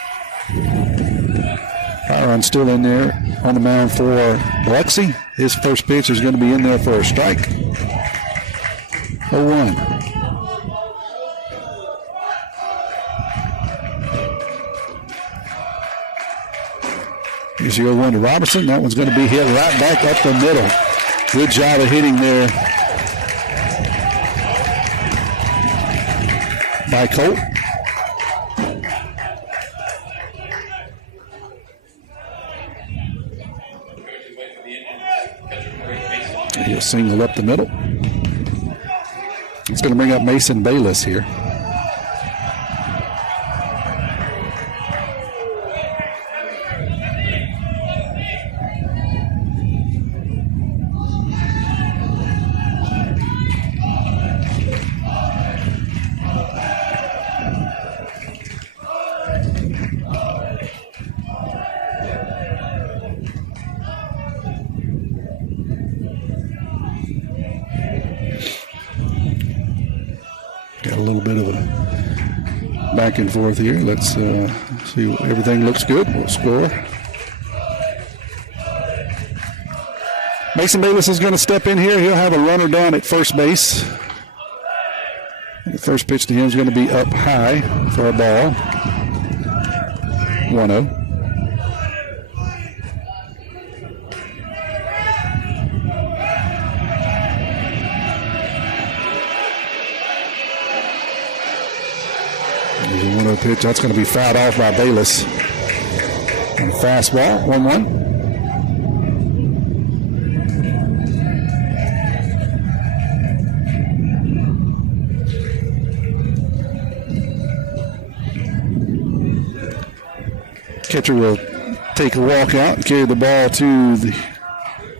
Byron still in there on the mound for Biloxi. His first pitch is going to be in there for a strike. 0-1. Here's the 0-1 to Robertson. That one's going to be hit right back up the middle. Good job of hitting there by Colt. He'll single up the middle. It's going to bring up Mason Bayless here. Back and forth here. Let's see. Everything looks good. We'll score. Mason Bayless is going to step in here. He'll have a runner down at first base. The first pitch to him is going to be up high for a ball. 1-0. There's a 1-0 pitch. That's going to be fouled off by Bayless. And fastball, 1-1. Catcher will take a walk out and carry the ball to the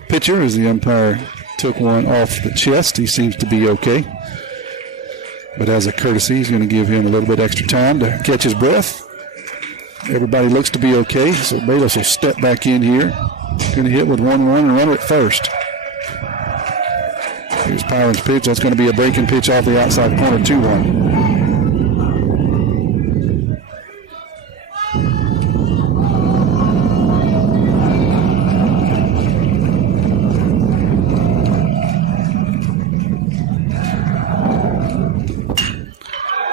pitcher as the umpire took one off the chest. He seems to be okay. But as a courtesy, he's going to give him a little bit extra time to catch his breath. Everybody looks to be okay, so Bayless will step back in here. Going to hit with 1-1 and runner at first. Here's Pyron's pitch. That's going to be a breaking pitch off the outside corner, 2-1.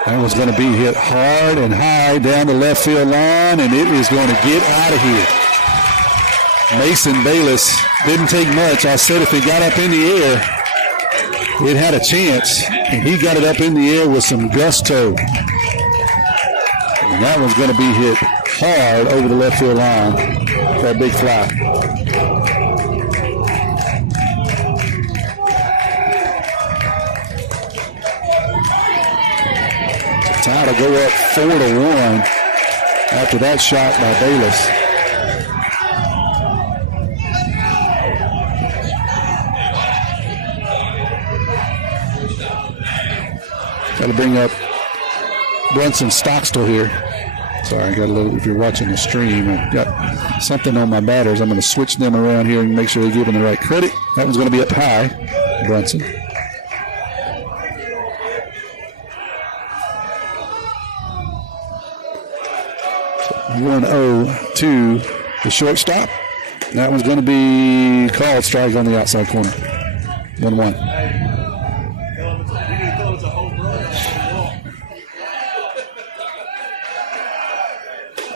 That was going to be hit hard and high down the left field line, and it is going to get out of here. Mason Bayless didn't take much. I said if it got up in the air, it had a chance, and he got it up in the air with some gusto. And that one's going to be hit hard over the left field line for a big fly. Tie to go up 4-1 after that shot by Bayless. Got to bring up Brunson Stockstill here. Sorry, I got a little, if you're watching the stream, I've got something on my batters. I'm going to switch them around here and make sure they give them the right credit. That one's going to be up high, Brunson. 1-0 to the shortstop. That one's going to be called strike on the outside corner. 1-1.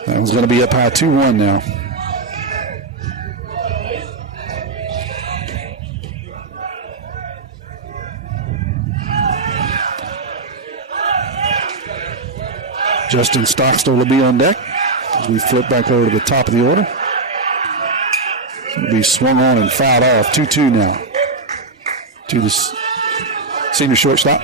That one's going to be up high 2-1 now. Justin Stockstill will be on deck. We flip back over to the top of the order. It'll be swung on and fouled off. 2-2 now to the senior shortstop.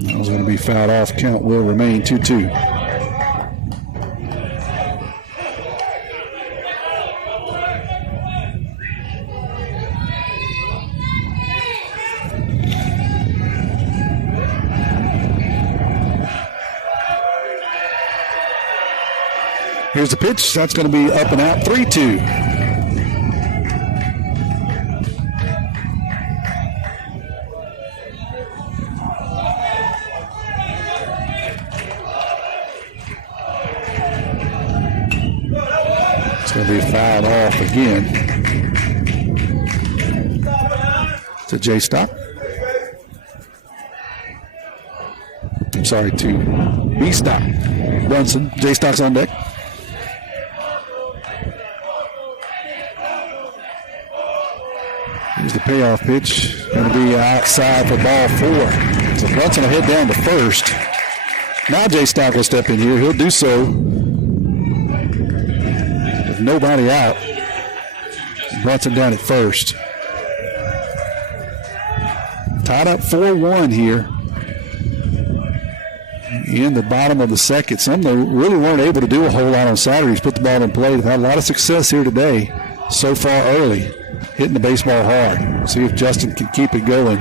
That was going to be fouled off. Count will remain 2-2. Here's the pitch. That's going to be up and out. 3-2. It's going to be fouled off again to J-Stock. I'm sorry, to B-Stock. Brunson. J-Stock's on deck. Here's the payoff pitch. Going to be outside for ball 4. So Brunson will head down to first. Now J-Stock will step in here. He'll do so with nobody out. Brunson down at first. Tied up 4-1 here in the bottom of the second. Some really weren't able to do a whole lot on Saturdays. Put the ball in play. They've had a lot of success here today so far early. Hitting the baseball hard. See if Justin can keep it going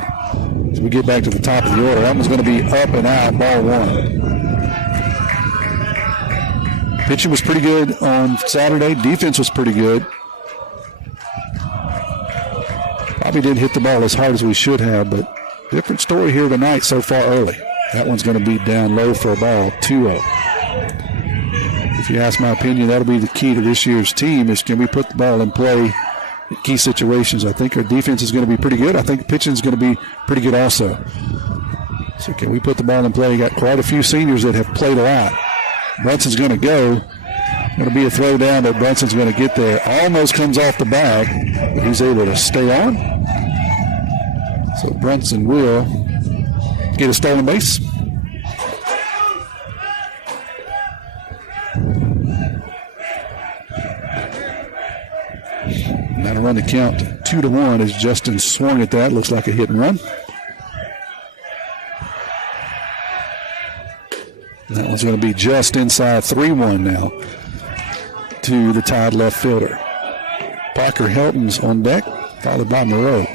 as we get back to the top of the order. That one's going to be up and out, ball 1. Pitching was pretty good on Saturday. Defense was pretty good. Probably didn't hit the ball as hard as we should have, but different story here tonight so far early. That one's going to be down low for a ball, 2-0. If you ask my opinion, that'll be the key to this year's team is can we put the ball in play in key situations. I think our defense is going to be pretty good. I think pitching is going to be pretty good also. So can we put the ball in play? Got quite a few seniors that have played a lot. Brunson's going to go. Going to be a throw down, but Brunson's going to get there. Almost comes off the bag, but he's able to stay on. So Brunson will get a stolen base. That'll run the count 2-1 as Justin swung at that. Looks like a hit and run. That one's going to be just inside 3-1 now to the tied left fielder. Parker Helton's on deck, followed by Moreau.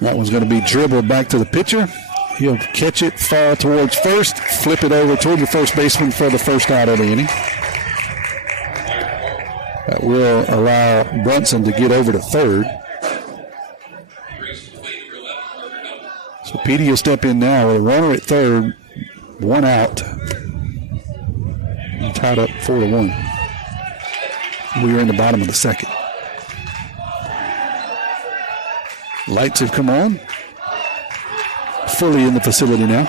That one's going to be dribbled back to the pitcher. He'll catch it, fall towards first, flip it over toward the first baseman for the first out of the inning. That will allow Brunson to get over to third. Petey will step in now with a runner at third, one out. Tied up 4-1. We are in the bottom of the second. Lights have come on. Fully in the facility now.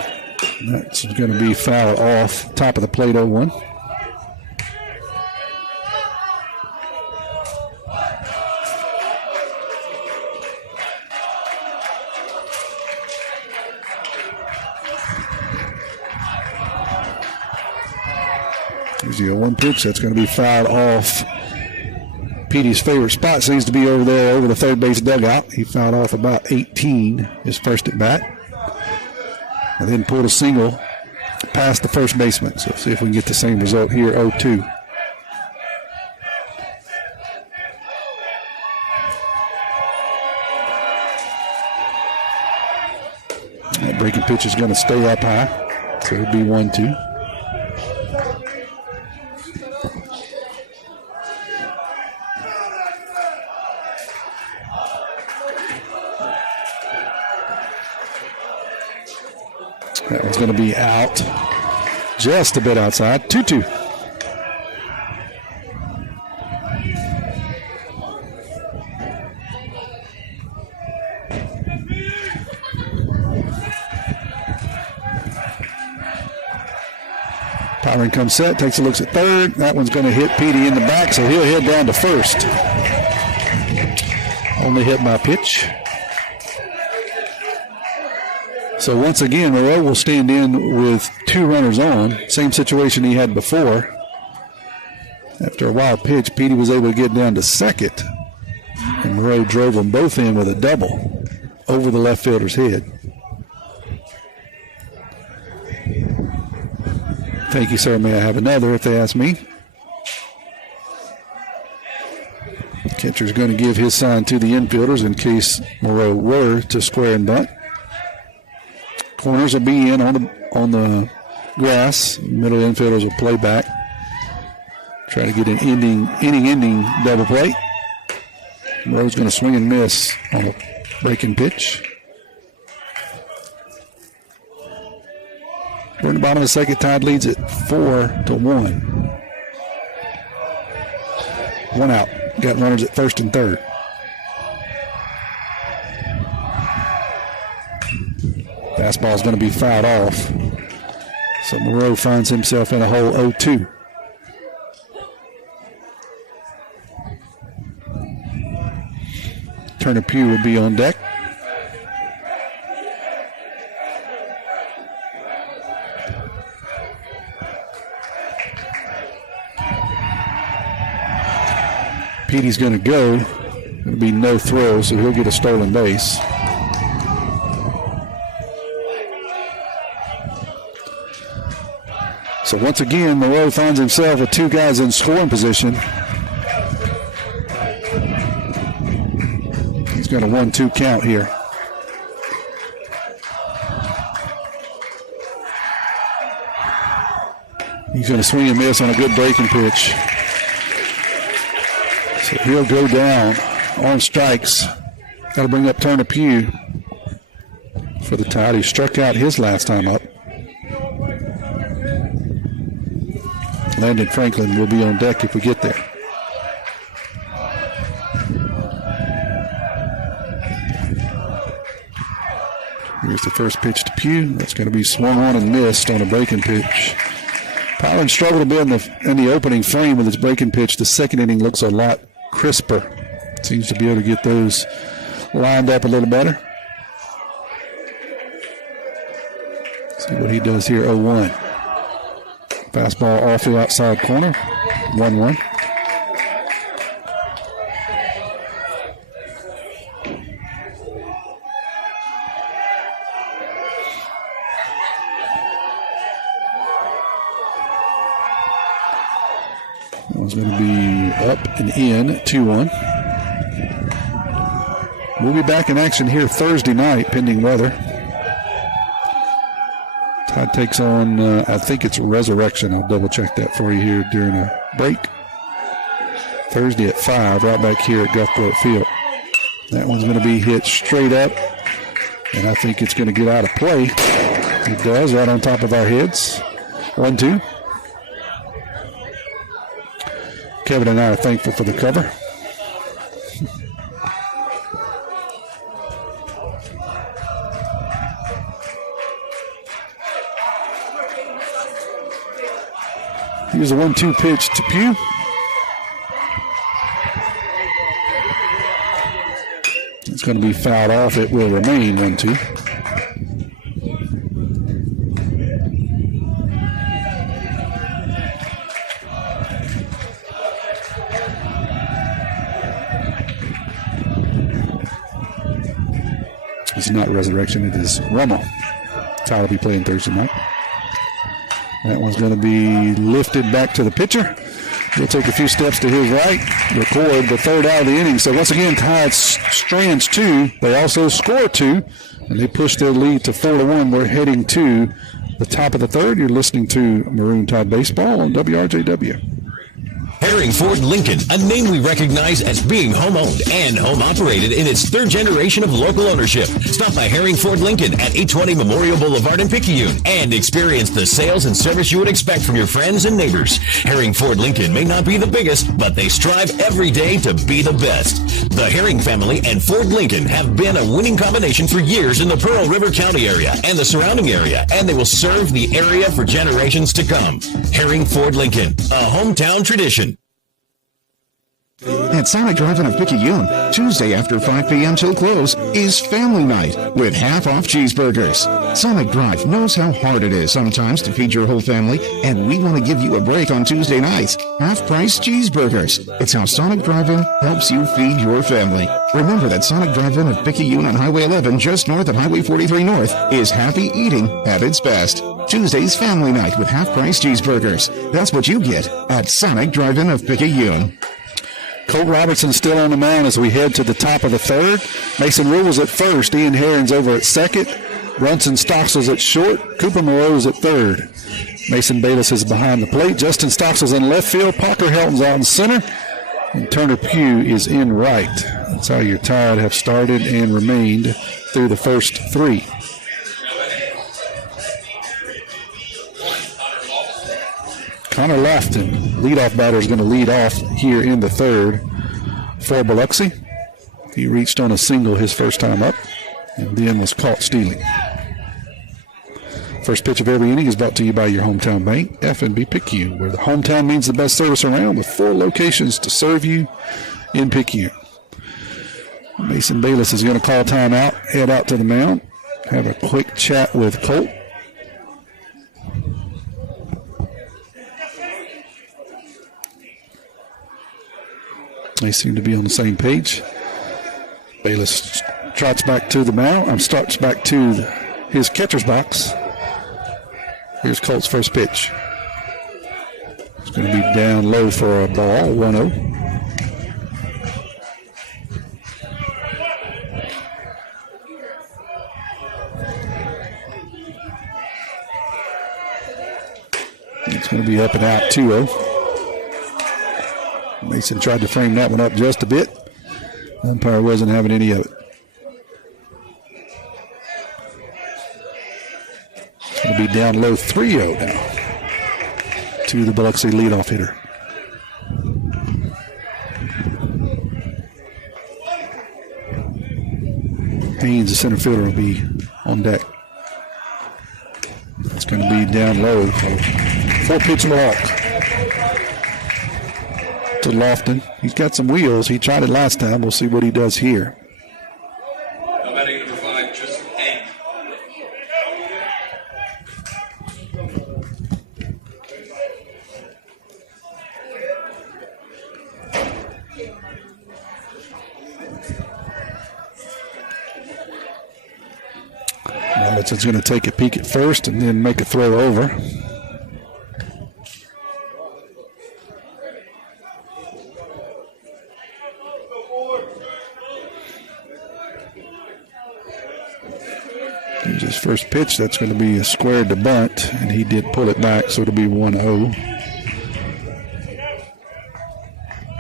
That's going to be fouled off top of the plate, 0-1. Here's the 0-1 pitch. That's going to be fouled off. Petey's favorite spot seems to be over there, over the third base dugout. He fouled off about 18, his first at bat. And then pulled a single past the first baseman. So see if we can get the same result here, 0-2. That breaking pitch is going to stay up high. So it'll be 1-2. That one's going to be out just a bit outside. 2-2. Tyron comes set, takes a look at third. That one's going to hit Petey in the back, so he'll head down to first. Only hit by pitch. So once again, Moreau will stand in with 2 runners on. Same situation he had before. After a wild pitch, Petey was able to get down to second. And Moreau drove them both in with a double over the left fielder's head. Thank you, sir. May I have another if they ask me? Catcher's going to give his sign to the infielders in case Moreau were to square and bunt. Corners will be in on the grass. Middle infielders will play back. Try to get an inning-ending double play. Moreau's going to swing and miss on a breaking pitch. We're in the bottom of the second. Tide leads it 4-1. One out. Got runners at first and third. Fastball is going to be fouled off. So Moreau finds himself in a hole 0-2. Turner Pugh would be on deck. Petey's going to go. It'll be no throw, so he'll get a stolen base. So once again, Moreau finds himself with 2 guys in scoring position. He's got a 1-2 count here. He's going to swing and miss on a good breaking pitch. So he'll go down on strikes. Got to bring up Turner Pugh for the Tide. He struck out his last time up. Landon Franklin will be on deck if we get there. Here's the first pitch to Pugh. That's going to be swung on and missed on a breaking pitch. Powell struggled a bit in the opening frame with his breaking pitch. The second inning looks a lot crisper. Seems to be able to get those lined up a little better. See what he does here, 0-1. Fastball off the outside corner, 1-1. That one's going to be up and in, 2-1. We'll be back in action here Thursday night, pending weather. Tide takes on, I think it's Resurrection. I'll double check that for you here during a break. Thursday at 5, right back here at Gulfport Field. That one's going to be hit straight up And I think it's going to get out of play. It does, right on top of our heads. 1-2. Kevin and I are thankful for the cover. Here's a 1-2 pitch to Pugh. It's going to be fouled off. It will remain 1-2. It's not Resurrection, it is Rummel. Ty will be playing Thursday night. That one's going to be lifted back to the pitcher. He'll take a few steps to his right, record the third out of the inning. So once again, Tide strands 2. They also score 2, and they push their lead to 4-1. We're heading to the top of the third. You're listening to Maroon Tide Baseball on WRJW. Herring Ford Lincoln, a name we recognize as being home-owned and home-operated in its third generation of local ownership. Stop by Herring Ford Lincoln at 820 Memorial Boulevard in Picayune and experience the sales and service you would expect from your friends and neighbors. Herring Ford Lincoln may not be the biggest, but they strive every day to be the best. The Herring family and Ford Lincoln have been a winning combination for years in the Pearl River County area and the surrounding area, and they will serve the area for generations to come. Herring Ford Lincoln, a hometown tradition. At Sonic Drive-In of Picayune, Tuesday after 5 p.m. till close is Family Night with half-off cheeseburgers. Sonic Drive knows how hard it is sometimes to feed your whole family, and we want to give you a break on Tuesday nights. Half-price cheeseburgers. It's how Sonic Drive-In helps you feed your family. Remember that Sonic Drive-In of Picayune on Highway 11, just north of Highway 43 North, is happy eating at its best. Tuesday's Family Night with half-price cheeseburgers. That's what you get at Sonic Drive-In of Picayune. Colt Robertson still on the mound as we head to the top of the third. Mason Rules at first. Ian Herron's over at second. Brunson Stocksell's at short. Cooper Moreau's at third. Mason Bayless is behind the plate. Justin Stocksell's in left field. Parker Helton's out in center. And Turner Pugh is in right. That's how your Tide have started and remained through the first 3. Connor Lafton, leadoff batter, is going to lead off here in the third for Biloxi. He reached on a single his first time up and then was caught stealing. First pitch of every inning is brought to you by your hometown bank, F&B Picayune, where the hometown means the best service around with 4 locations to serve you in Picayune. Mason Bayless is going to call timeout, head out to the mound, have a quick chat with Colt. They seem to be on the same page. Bayless trots back to the mound, starts back to his catcher's box. Here's Colt's first pitch. It's going to be down low for a ball, 1-0. It's going to be up and out, 2-0. Mason tried to frame that one up just a bit. Umpire wasn't having any of it. It's going to be down low 3-0 now to the Biloxi leadoff hitter. Haynes, the center fielder, will be on deck. It's going to be down low. 4-pitch walk to Lofton. He's got some wheels. He tried it last time. We'll see what he does here. Batting number 5, Tristan Haynes. Robinson's going to take a peek at first and then make a throw over. Here's his first pitch. That's going to be a square to bunt, and he did pull it back, so it'll be 1-0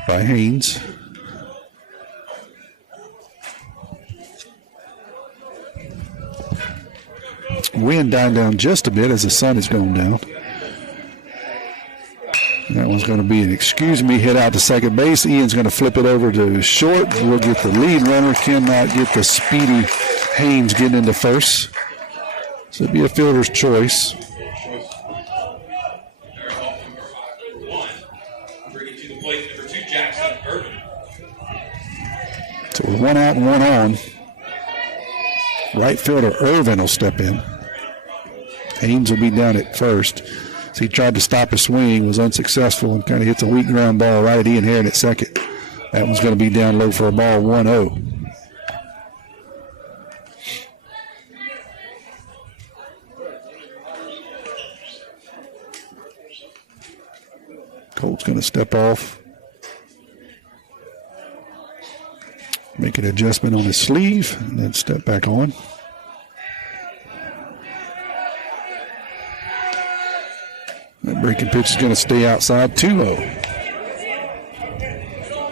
by Haynes. wind dying down just a bit as the sun is going down. That one's going to be an excuse me hit out to second base. Ian's going to flip it over to short. We'll get the lead runner. Cannot get the speedy Haynes getting into first. So it'll be a fielder's choice. Bringing to the plate, number 2, Jackson Urban. So we're 1 out and 1 on. Right fielder Irvin will step in. Haynes will be down at first. So he tried to stop a swing, was unsuccessful, and kind of hits a weak ground ball right at Ian Herron at second. That one's going to be down low for a ball, 1-0. Colt's going to step off. Make an adjustment on his sleeve, and then step back on. That breaking pitch is going to stay outside, 2-0.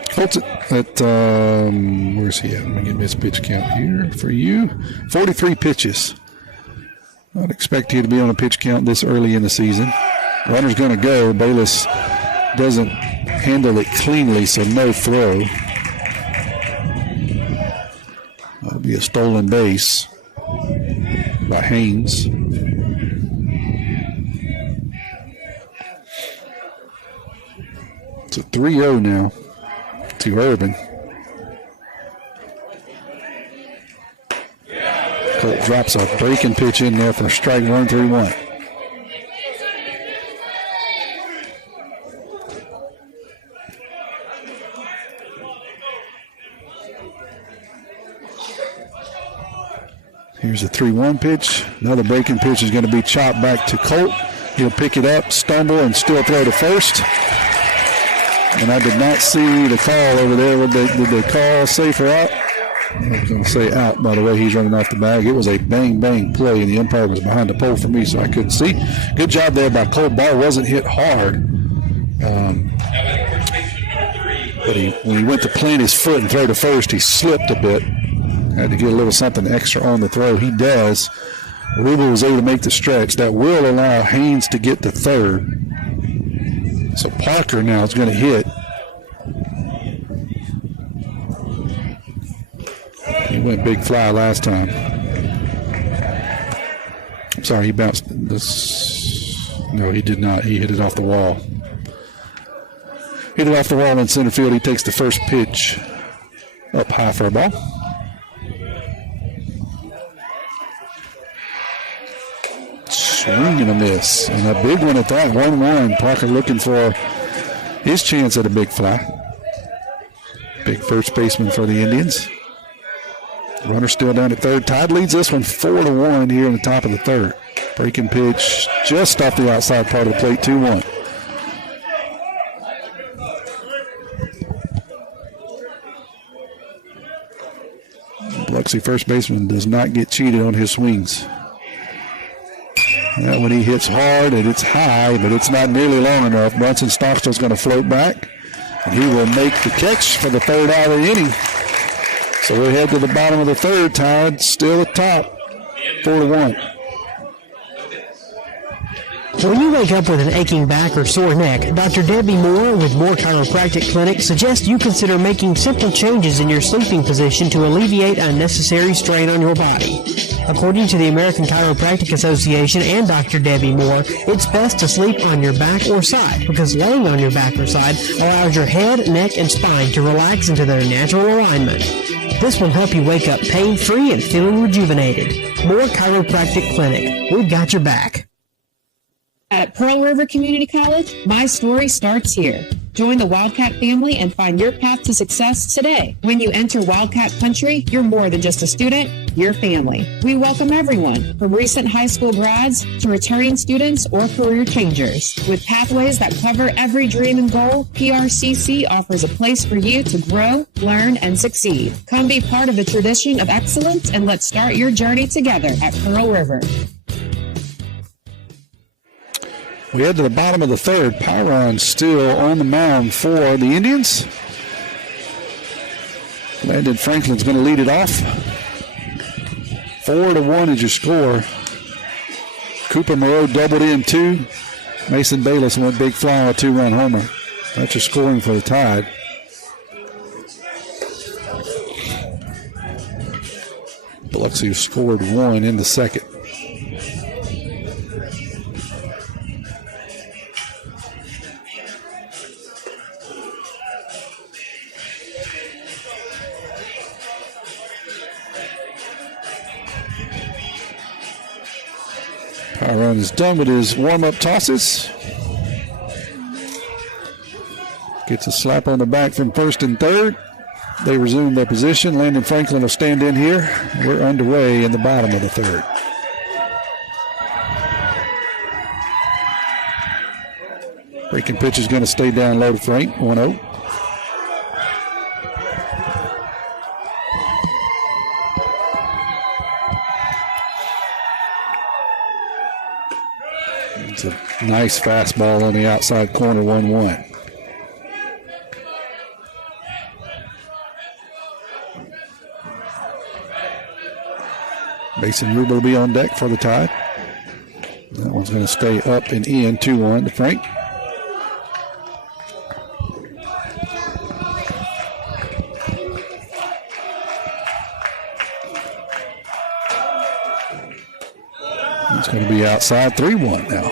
Colts at where's he at? Let me get his pitch count here for you. 43 pitches. I'd expect you to be on a pitch count this early in the season. Runner's going to go. Bayless doesn't handle it cleanly, so no throw. That'll be a stolen base by Haynes. It's a 3-0 now to Urban. Colt drops a breaking pitch in there for strike 1-3-1. Here's a 3-1 pitch. Another breaking pitch is going to be chopped back to Colt. He'll pick it up, stumble, and still throw to first. And I did not see the call over there. Did they call safe or out? I was going to say out, by the way. He's running off the bag. It was a bang-bang play, and the umpire was behind the pole for me, so I couldn't see. Good job there by Colt. Ball wasn't hit hard. But when he went to plant his foot and throw to first, he slipped a bit. Had to get a little something extra on the throw. He does. Rubel was able to make the stretch. That will allow Haynes to get to third. So Parker now is going to hit. He went big fly last time. I'm sorry, he bounced this. No, he did not. He hit it off the wall. Hit it off the wall in center field. He takes the first pitch up high for a ball. Swing and a miss. And a big one at that, 1-1. Parker looking for his chance at a big fly. Big first baseman for the Indians. Runner still down at third. Todd leads this one 4-1 here in the top of the third. Breaking pitch just off the outside part of the plate, 2-1. Biloxi first baseman does not get cheated on his swings. That one he hits hard and it's high, but it's not nearly long enough. Brunson Stockstill's going to float back, and he will make the catch for the third out of the inning. So we head to the bottom of the third, tied still at top, 4-1. When you wake up with an aching back or sore neck, Dr. Debbie Moore with Moore Chiropractic Clinic suggests you consider making simple changes in your sleeping position to alleviate unnecessary strain on your body. According to the American Chiropractic Association and Dr. Debbie Moore, it's best to sleep on your back or side because laying on your back or side allows your head, neck, and spine to relax into their natural alignment. This will help you wake up pain-free and feeling rejuvenated. Moore Chiropractic Clinic. We've got your back. At Pearl River Community College, my story starts here. Join the Wildcat family and find your path to success today. When you enter Wildcat Country, you're more than just a student, you're family. We welcome everyone, from recent high school grads to returning students or career changers. With pathways that cover every dream and goal, PRCC offers a place for you to grow, learn, and succeed. Come be part of the tradition of excellence, and let's start your journey together at Pearl River. We head to the bottom of the third. Pyron still on the mound for the Indians. Landon Franklin's going to lead it off. 4-1 is your score. Cooper Moreau doubled in 2. Mason Bayless went big fly on a 2-run homer. That's your scoring for the Tide. Biloxi scored 1 in the second. Tyrone is done with his warm-up tosses. Gets a slap on the back from first and third. They resume their position. Landon Franklin will stand in here. We're underway in the bottom of the third. Breaking pitch is going to stay down low to Frank, 1-0. It's a nice fastball on the outside corner, 1-1. Mason Rubel will be on deck for the Tide. That one's going to stay up and in, 2-1 to Frank. It's going to be outside, 3-1 now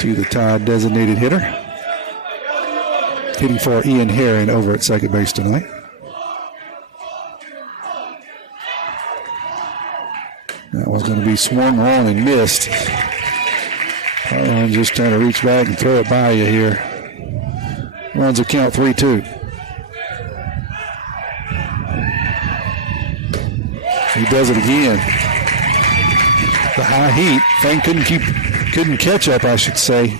to the Tide designated hitter. Hitting for Ian Herring over at second base tonight. That one's going to be swung on and missed. Just trying to reach back and throw it by you here. Runs a count 3-2. He does it again. The high heat. Frank couldn't catch up, I should say.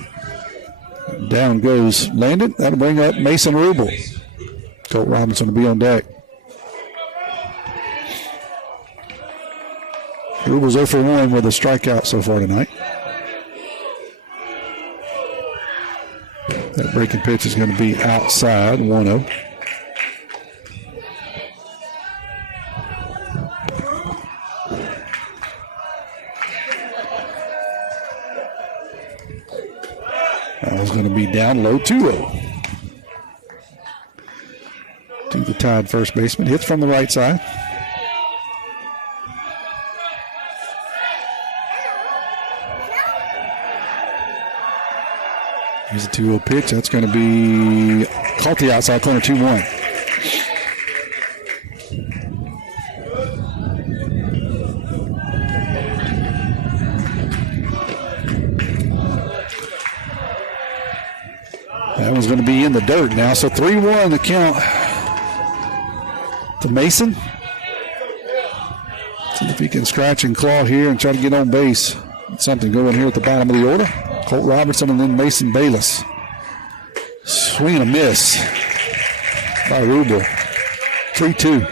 Down goes Landon. That'll bring up Mason Rubel. Colt Robinson will be on deck. Rubel's 0 for 1 with a strikeout so far tonight. That breaking pitch is going to be outside, 1-0. That was going to be down low, 2-0. To the Tide first baseman. Hits from the right side. Here's a 2-0 pitch. That's going to be caught the outside corner, 2-1. That one's going to be in the dirt now. So 3-1 the count to Mason. See if he can scratch and claw here and try to get on base. Something going here at the bottom of the order. Colt Robertson and then Mason Bayless. Swing and a miss by Rubel. 3-2.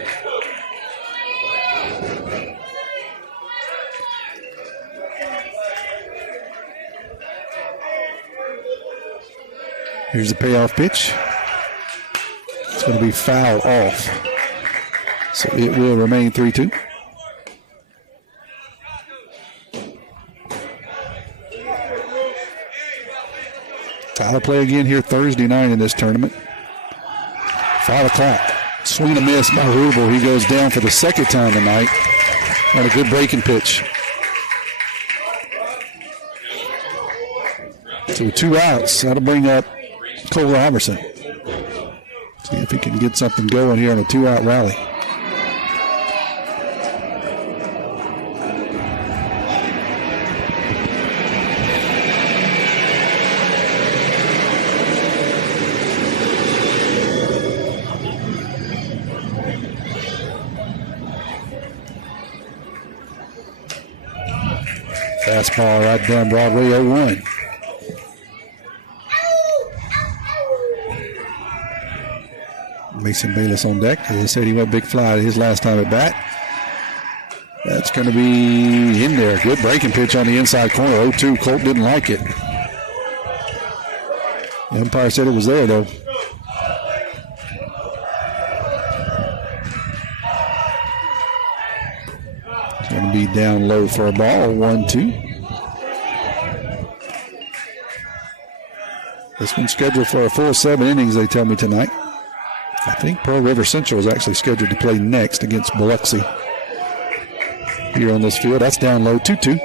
Here's the payoff pitch. It's going to be foul off. So it will remain 3-2. Foul play again here Thursday night in this tournament. 5 o'clock. Swing and a miss by Rubel. He goes down for the second time tonight on a good breaking pitch. So 2 outs. That'll bring up Cole Robertson. See if he can get something going here in a 2-out rally. Fastball right down Broadway, 0-1. Mason Bayless on deck. As I said, he went big fly his last time at bat. That's going to be in there. Good breaking pitch on the inside corner, 0-2. Colt didn't like it. The umpire said it was there, though. It's going to be down low for a ball, 1-2. This one's scheduled for a full 7 innings, they tell me tonight. I think Pearl River Central is actually scheduled to play next against Biloxi here on this field. That's down low, 2-2.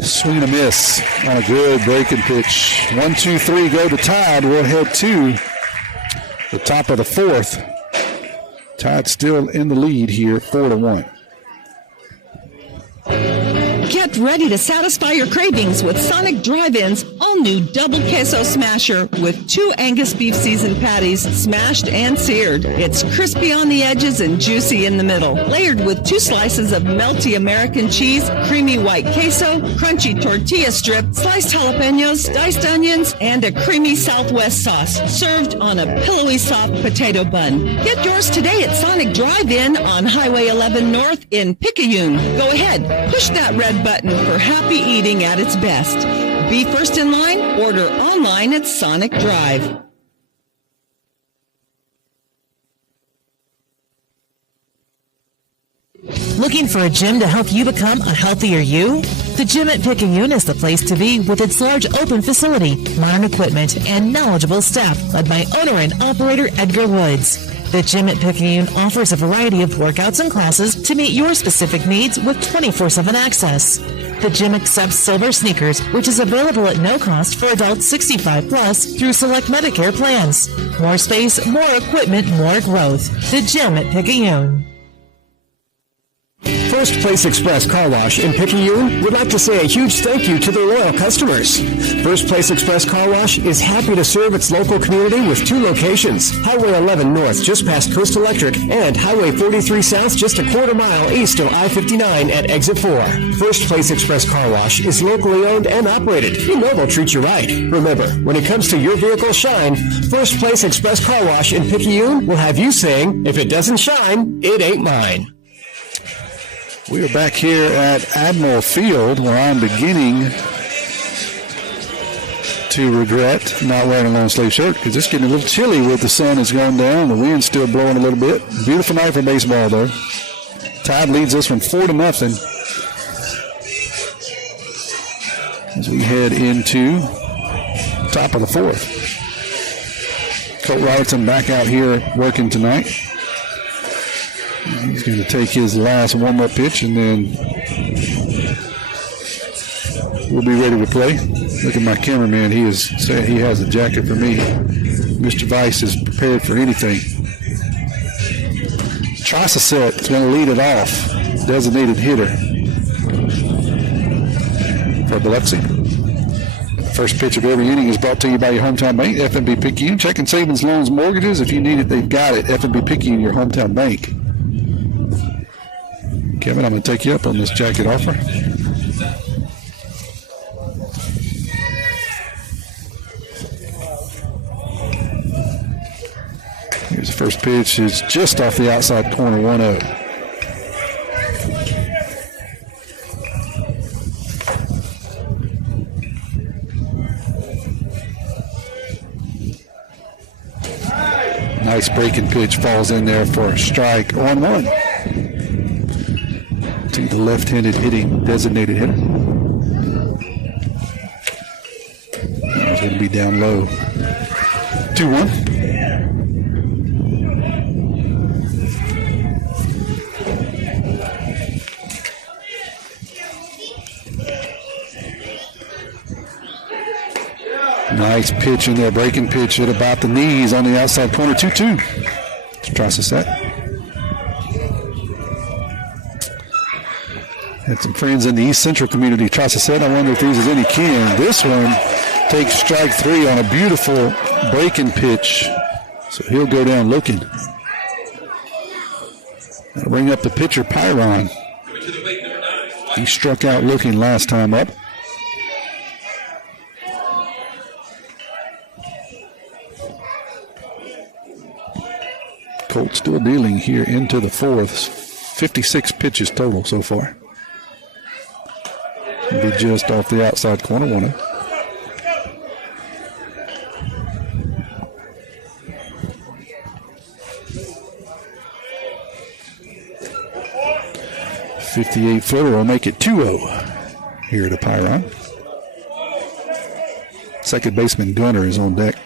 Swing and a miss on a good breaking pitch. 1-2-3 go to Tide. We'll head to the top of the 4th. Tide still in the lead here, 4-1. Get ready to satisfy your cravings with Sonic Drive-In's all-new Double Queso Smasher with 2 Angus beef seasoned patties smashed and seared. It's crispy on the edges and juicy in the middle. Layered with 2 slices of melty American cheese, creamy white queso, crunchy tortilla strip, sliced jalapenos, diced onions, and a creamy Southwest sauce. Served on a pillowy soft potato bun. Get yours today at Sonic Drive-In on Highway 11 North in Picayune. Go ahead, push that red button for happy eating at its best. Be first in line, order online at Sonic Drive. Looking for a gym to help you become a healthier you? The Gym at Picayune is the place to be with its large open facility, modern equipment, and knowledgeable staff led by owner and operator Edgar Woods. The Gym at Picayune offers a variety of workouts and classes to meet your specific needs with 24/7 access. The gym accepts silver sneakers, which is available at no cost for adults 65 plus through select Medicare plans. More space, more equipment, more growth. The Gym at Picayune. First Place Express Car Wash in Picayune would like to say a huge thank you to their loyal customers. First Place Express Car Wash is happy to serve its local community with 2 locations, Highway 11 North just past Coast Electric and Highway 43 South just a quarter mile east of I-59 at Exit 4. First Place Express Car Wash is locally owned and operated. You know they'll treat you right. Remember, when it comes to your vehicle's shine, First Place Express Car Wash in Picayune will have you saying, if it doesn't shine, it ain't mine. We are back here at Admiral Field, where I'm beginning to regret not wearing a long sleeve shirt because it's getting a little chilly with the sun has gone down. The wind's still blowing a little bit. Beautiful night for baseball, though. Tide leads us from 4-0 as we head into top of the 4th. Colt Robertson back out here working tonight. He's going to take his last warm-up pitch, and then we'll be ready to play. Look at my cameraman. He is saying he has a jacket for me. Mr. Weiss is prepared for anything. Tricicet is going to lead it off. Designated hitter for Biloxi. First pitch of every inning is brought to you by your hometown bank, FNB Picayune. Checking savings, loans, mortgages. If you need it, they've got it. FNB Picayune, your hometown bank. Kevin, I'm going to take you up on this jacket offer. Here's the first pitch. It's just off the outside corner, 1-0. Nice breaking pitch falls in there for a strike, 1-1. To the left-handed hitting designated hitter. It's going to be down low. 2-1. Nice pitch in there, breaking pitch at about the knees on the outside corner, 2-2. Tricicet. Had some friends in the East Central community. Tricicet, I wonder if these is any kin. This one takes strike 3 on a beautiful breaking pitch. So he'll go down looking. That'll bring up the pitcher, Pyron. He struck out looking last time up. Colt still dealing here into the 4th. 56 pitches total so far. It'll be just off the outside corner, 1-0. 58-footer will make it 2-0 here at Picayune. Second baseman Gunner is on deck.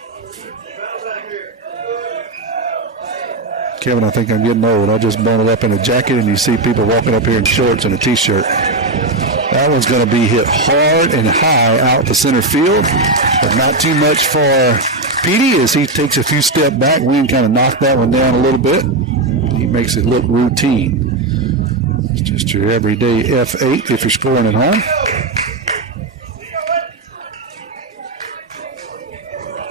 Kevin, I think I'm getting old. I just bundled up in a jacket, and you see people walking up here in shorts and a T-shirt. That one's going to be hit hard and high out to center field, but not too much for Petey as he takes a few steps back. Wayne kind of knocked that one down a little bit. He makes it look routine. It's just your everyday F8 if you're scoring at home.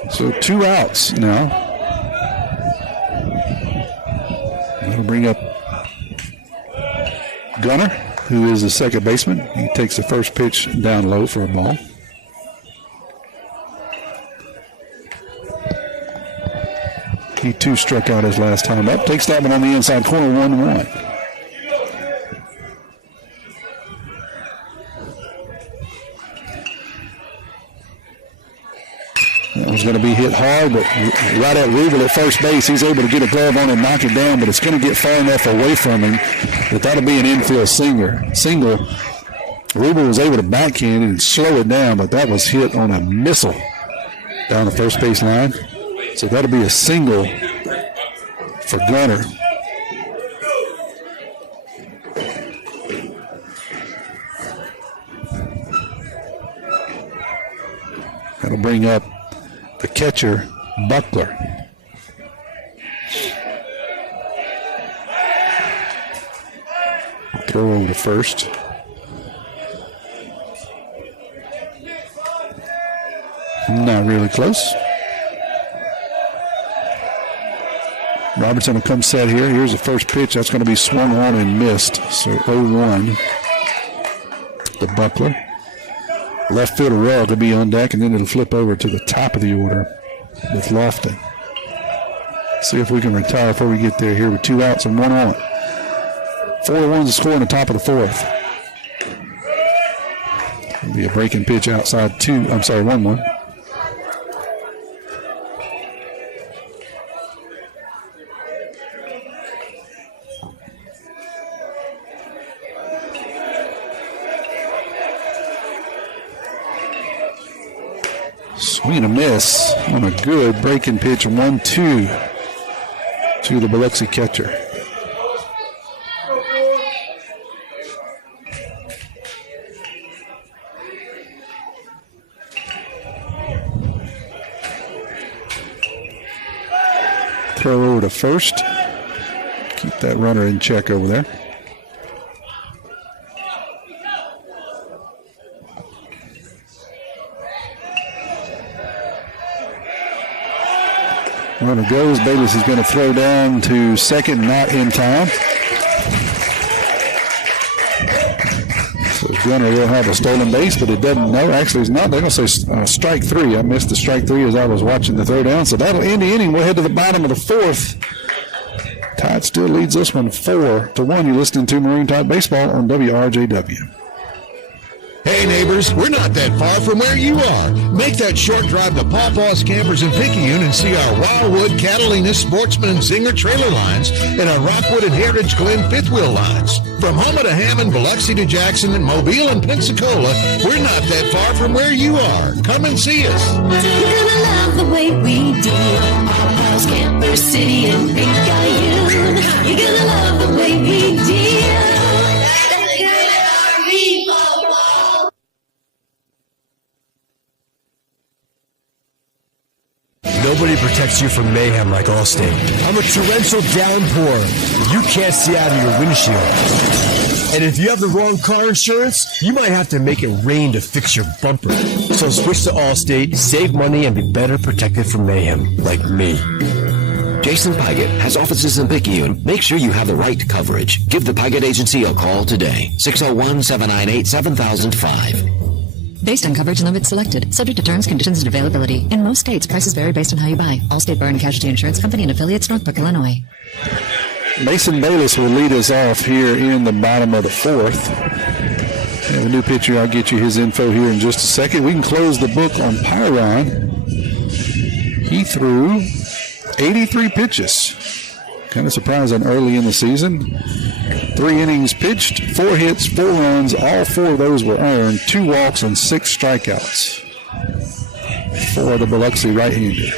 So 2 outs now. That'll bring up Gunner, who is the second baseman. He takes the first pitch down low for a ball. He too struck out his last time up. Takes that one on the inside corner, 1-1. That was going to be hit hard, but right at Rubel at first base, he's able to get a glove on and knock it down, but it's going to get far enough away from him that that'll be an infield single. Rubel was able to backhand it and slow it down, but that was hit on a missile down the first base line. So that'll be a single for Gunner. That'll bring up the catcher, Buckler. Throw over to first. Not really close. Robertson will come set here. Here's the first pitch. That's going to be swung on and missed. So 0-1 to Buckler. Left fielder Rell to be on deck, and then it'll flip over to the top of the order with Lofton. See if we can retire before we get there here with 2 outs and 1 on. 4-1 the score in the top of the fourth. It'll be a breaking pitch outside 1-1. Swing and a miss on a good breaking pitch, 1-2 to the Biloxi catcher. Throw over to first. Keep that runner in check over there. Runner goes. Bayless is going to throw down to second, not in time. So Gunner will have a stolen base, but it doesn't. No, actually, it's not. They're going to say strike 3. I missed the strike 3 as I was watching the throw down. So that'll end the inning. We'll head to the bottom of the fourth. Tide still leads this one 4-1. You're listening to Marine Tide Baseball on WRJW. Hey neighbors, we're not that far from where you are. Make that short drive to Pawpaw's Campers in Picayune and see our Wildwood, Catalina, Sportsman, and Zinger trailer lines and our Rockwood and Heritage Glen fifth wheel lines. From Houma to Hammond, Biloxi to Jackson, and Mobile and Pensacola, we're not that far from where you are. Come and see us. You're gonna love the way we deal. Pawpaw's Camper City in Picayune. You're gonna love the way we deal. Nobody protects you from mayhem like Allstate. I'm a torrential downpour. You can't see out of your windshield. And if you have the wrong car insurance, you might have to make it rain to fix your bumper. So switch to Allstate, save money, and be better protected from mayhem like me. Jason Pygott has offices in Picayune. Make sure you have the right coverage. Give the Pygott Agency a call today. 601-798-7005. Based on coverage limits selected, subject to terms, conditions, and availability. In most states, prices vary based on how you buy. Allstate Bar and Casualty Insurance Company and affiliates, Northbrook, Illinois. Mason Bayless will lead us off here in the bottom of the fourth. We have a new pitcher. I'll get you his info here in just a second. We can close the book on Pyrron. He threw 83 pitches. Kind of surprising early in the season. 3 innings pitched, 4 hits, 4 runs. All 4 of those were earned, 2 walks and 6 strikeouts for the Biloxi right-hander.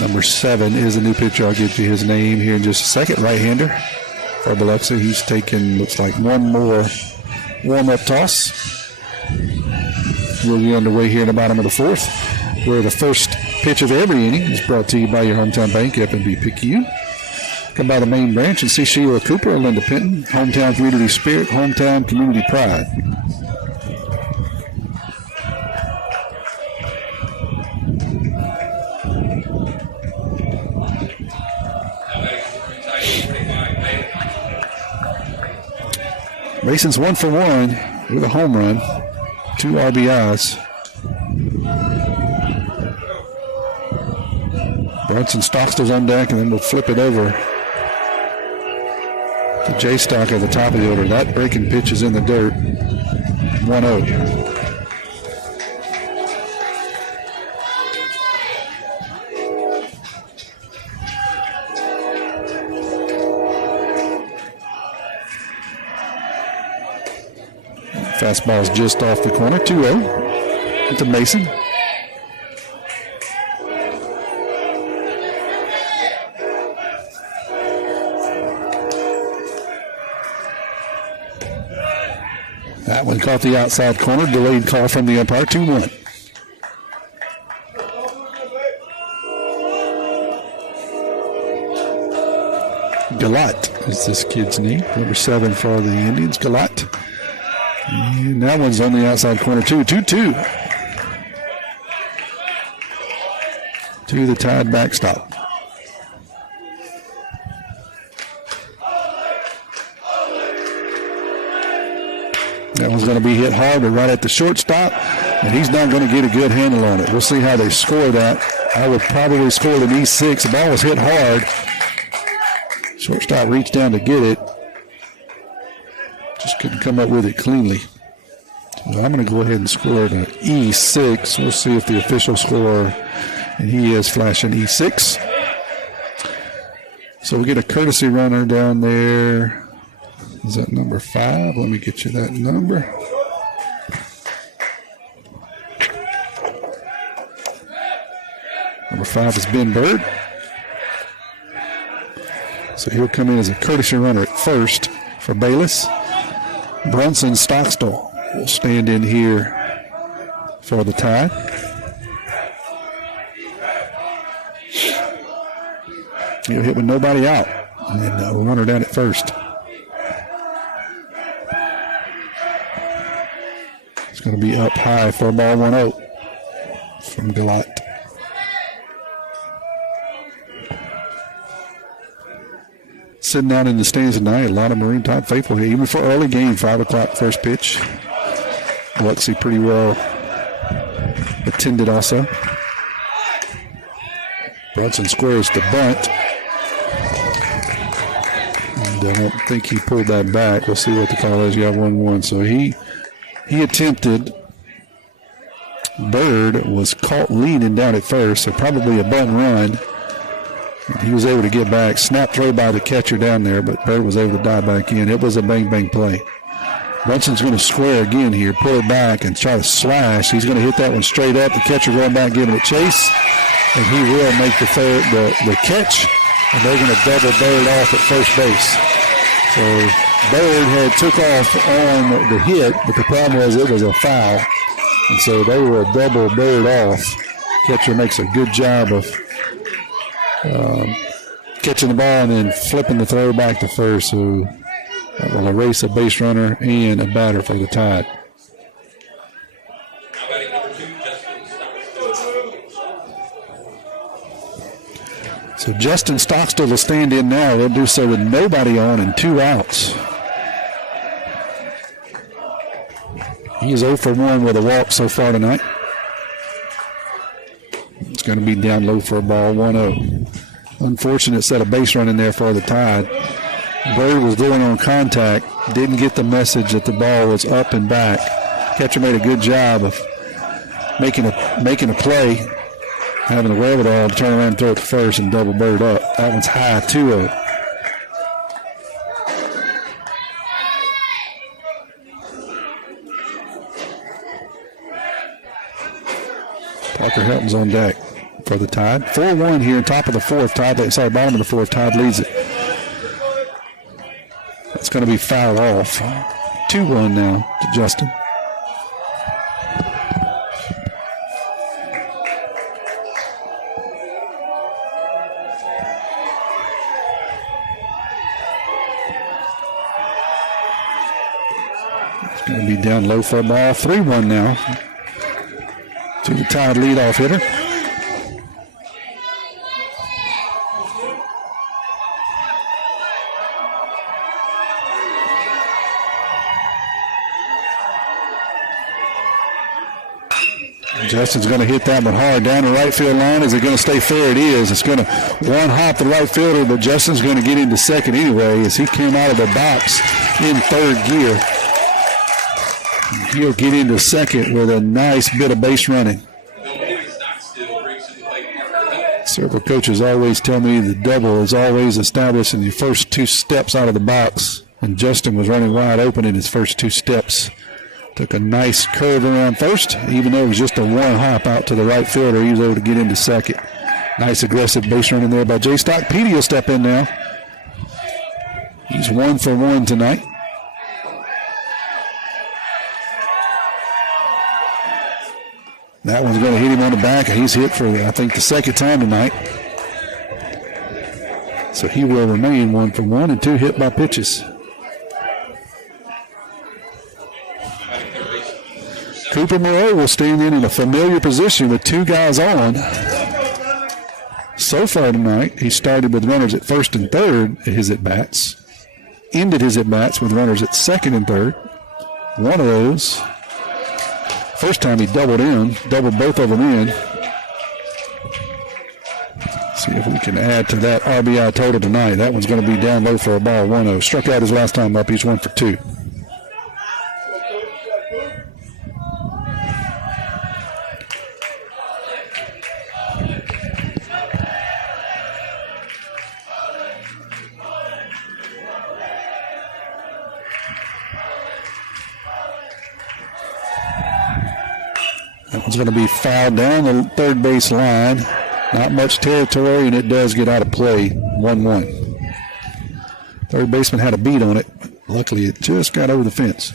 Number 7 is a new pitcher. I'll get you his name here in just a second. Right-hander for Biloxi. He's taking, looks like, one more warm-up toss. We'll get underway here in the bottom of the 4th, where the first pitch of every inning is brought to you by your hometown bank, F&B Picayune. Come by the main branch and see Sheila Cooper and Linda Penton. Hometown community spirit, hometown community pride. Mason's 1 for 1 with a home run, 2 RBIs. Brunson Stockstill's on deck, and then we'll flip it over to J Stock at the top of the order. That breaking pitch is in the dirt. 1-0. Fastball's just off the corner. 2-0 to Mason. That one caught the outside corner. Delayed call from the umpire. 2-1. Galat is this kid's name. Number 7 for the Indians. Galat. And that one's on the outside corner, too. 2-2. To the Tide backstop. That one's going to be hit hard, but right at the shortstop, and he's not going to get a good handle on it. We'll see how they score that. I would probably score an E6. The ball was hit hard. Shortstop reached down to get it. Just couldn't come up with it cleanly. So I'm going to go ahead and score it an E6. We'll see if the official score, and he is flashing E6. So we get a courtesy runner down there. Is that number 5? Let me get you that number. Number 5 is Ben Bird. So he'll come in as a courtesy runner at first for Bayless. Brunson Stockstill will stand in here for the Tide. He'll hit with nobody out. And then a runner down at first. It's going to be up high for ball 1-0 from Galat. Sitting down in the stands tonight, a lot of Marine Tide faithful here, even for early game, 5 o'clock first pitch. Biloxi pretty well attended also. Brunson squares the bunt. And I don't think he pulled that back. We'll see what the call is. You have 1-1. So he attempted. Bird was caught leaning down at first, so probably a bunt run. He was able to get back. Snap throw by the catcher down there, but Bird was able to dive back in. It was a bang-bang play. Brunson's going to square again here, pull it back, and try to slash. He's going to hit that one straight up. The catcher going back, giving it chase, and he will make the catch, and they're going to double Bird off at first base. So Bird had took off on the hit, but the problem was it was a foul, and so they will double Bird off. Catcher makes a good job of catching the ball and then flipping the throw back to first. So that will erase a base runner and a batter for the Tide. So Justin Stockstill will stand in now. They'll do so with nobody on and 2 outs. He is 0 for 1 with a walk so far tonight. It's going to be down low for a ball, 1-0. Unfortunate set of base running there for the Tide. Bird was going on contact, didn't get the message that the ball was up and back. Catcher made a good job of making a play, having the wherewithal to turn around and throw it to first and double bird up. That one's high, 2-0. Parker Helton's on deck for the Tide. 4-1 here, top of the fourth. Bottom of the fourth. Tide leads it. It's going to be fouled off. 2-1 now to Justin. It's going to be down low for a ball. 3-1 now to the Tide leadoff hitter. Justin's going to hit that one hard down the right field line. Is it going to stay fair? It is. It's going to one hop the right fielder, but Justin's going to get into second anyway as he came out of the box in third gear. He'll get into second with a nice bit of base running. Several coaches always tell me the double is always established in the first two steps out of the box, and Justin was running wide open in his first two steps. Took a nice curve around first, even though it was just a one hop out to the right fielder. He was able to get into second. Nice aggressive base running there by Jay Stock. Petey will step in now. He's 1 for 1 tonight. That one's going to hit him on the back, and he's hit for, I think, the second time tonight. So he will remain 1 for 1 and 2 hit by pitches. Cooper Moreau will stand in a familiar position with 2 guys on. So far tonight, he started with runners at first and third at his at-bats. Ended his at-bats with runners at second and third. One of those, first time he doubled both of them in. See if we can add to that RBI total tonight. That one's going to be down low for a ball, 1-0. Struck out his last time up. He's 1 for 2. That one's going to be fouled down the third base line. Not much territory, and it does get out of play. 1-1. Third baseman had a beat on it. Luckily, it just got over the fence.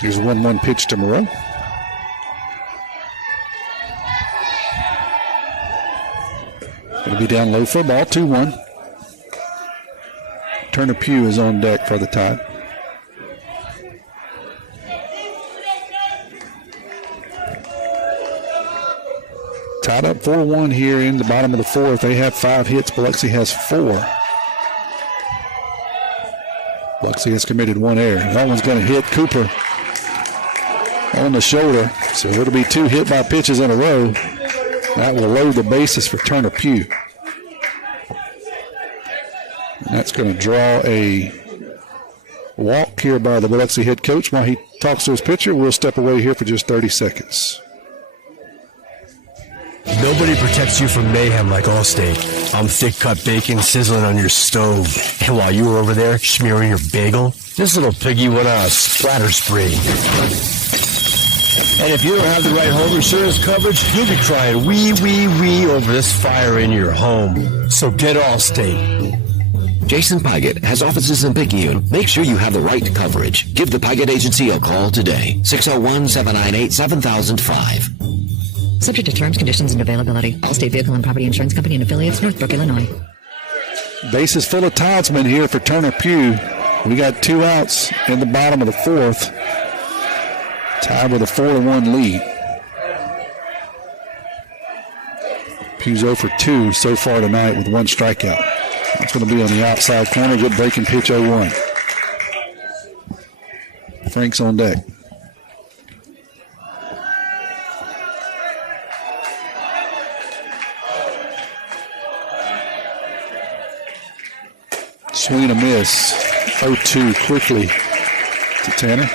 Here's a 1-1 pitch to Moreau. It'll be down low for a ball, 2-1. Turner Pugh is on deck for the Tide. Tied up 4-1 here in the bottom of the fourth. They have 5 hits. Biloxi has 4. Biloxi has committed 1 error. That one's going to hit Cooper on the shoulder. So it'll be 2 hit by pitches in a row. That will load the bases for Turner Pugh. And that's going to draw a walk here by the Biloxi head coach while he talks to his pitcher. We'll step away here for just 30 seconds. Nobody protects you from mayhem like Allstate. I'm thick-cut bacon sizzling on your stove. And while you were over there smearing your bagel, this little piggy went on a splatter spree. And if you don't have the right home insurance coverage, you'll be crying wee, wee, wee over this fire in your home. So get Allstate. Jason Pygott has offices in Picayune. Make sure you have the right coverage. Give the Pygott Agency a call today. 601-798-7005. Subject to terms, conditions, and availability. Allstate Vehicle and Property Insurance Company and affiliates, Northbrook, Illinois. Bases full of Tidesmen here for Turner Pugh. We got 2 outs in the bottom of the fourth. Tied with a 4-1 lead. Pugh's 0 for 2 so far tonight with 1 strikeout. It's going to be on the outside corner. Good breaking pitch, 0-1. Frank's on deck. Swing and a miss. 0-2 quickly to Tanner.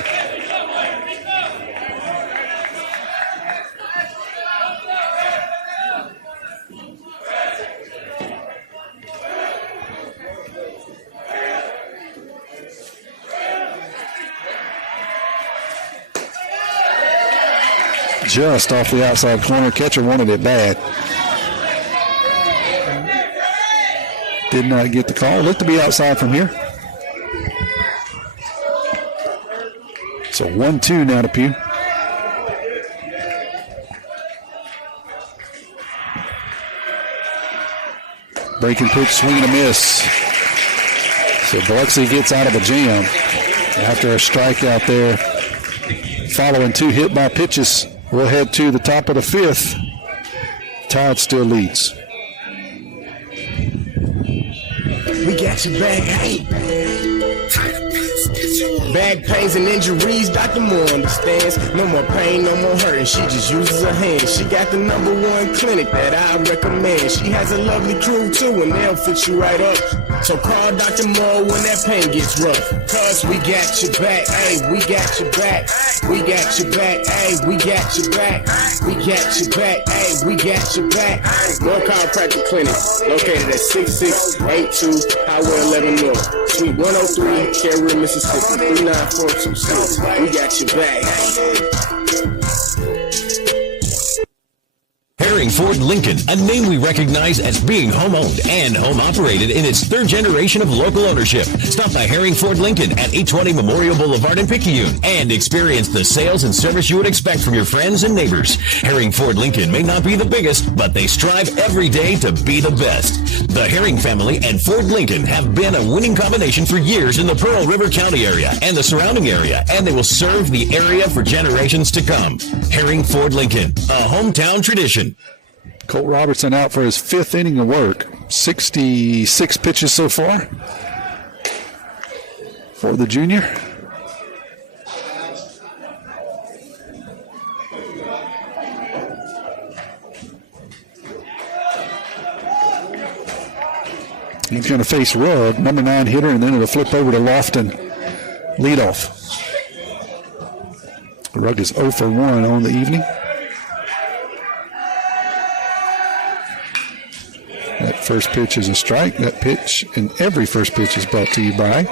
Just off the outside corner. Catcher wanted it bad. Did not get the call. Looked to be outside from here. So 1-2 now to Pugh. Breaking pitch, swing and a miss. So Biloxi gets out of a jam after a strikeout there. Following 2 hit by pitches. We'll head to the top of the 5th. Tide still leads. We got your back, hey. Back pains and injuries, Dr. Moore understands. No more pain, no more hurting. She just uses her hands. She got the #1 clinic that I recommend. She has a lovely crew too, and they'll fix you right up. So call Dr. Moore when that pain gets rough. Cause we got your back, hey, we got your back. We got your back, hey, we got your back. We got your back, hey, we got your back. More Chiropractic Clinic, located at 6682 Highway 11 North, Suite 103, Carrier, Mississippi, 39426. We got your back. Herring Ford Lincoln, a name we recognize as being home-owned and home-operated in its 3rd generation of local ownership. Stop by Herring Ford Lincoln at 820 Memorial Boulevard in Picayune and experience the sales and service you would expect from your friends and neighbors. Herring Ford Lincoln may not be the biggest, but they strive every day to be the best. The Herring family and Ford Lincoln have been a winning combination for years in the Pearl River County area and the surrounding area, and they will serve the area for generations to come. Herring Ford Lincoln, a hometown tradition. Colt Robertson out for his 5th inning of work. 66 pitches so far for the junior. He's going to face Rugg, #9 hitter, and then it'll flip over to Lofton, leadoff. Rugg is 0 for 1 on the evening. That first pitch is a strike. That pitch and every first pitch is brought to you by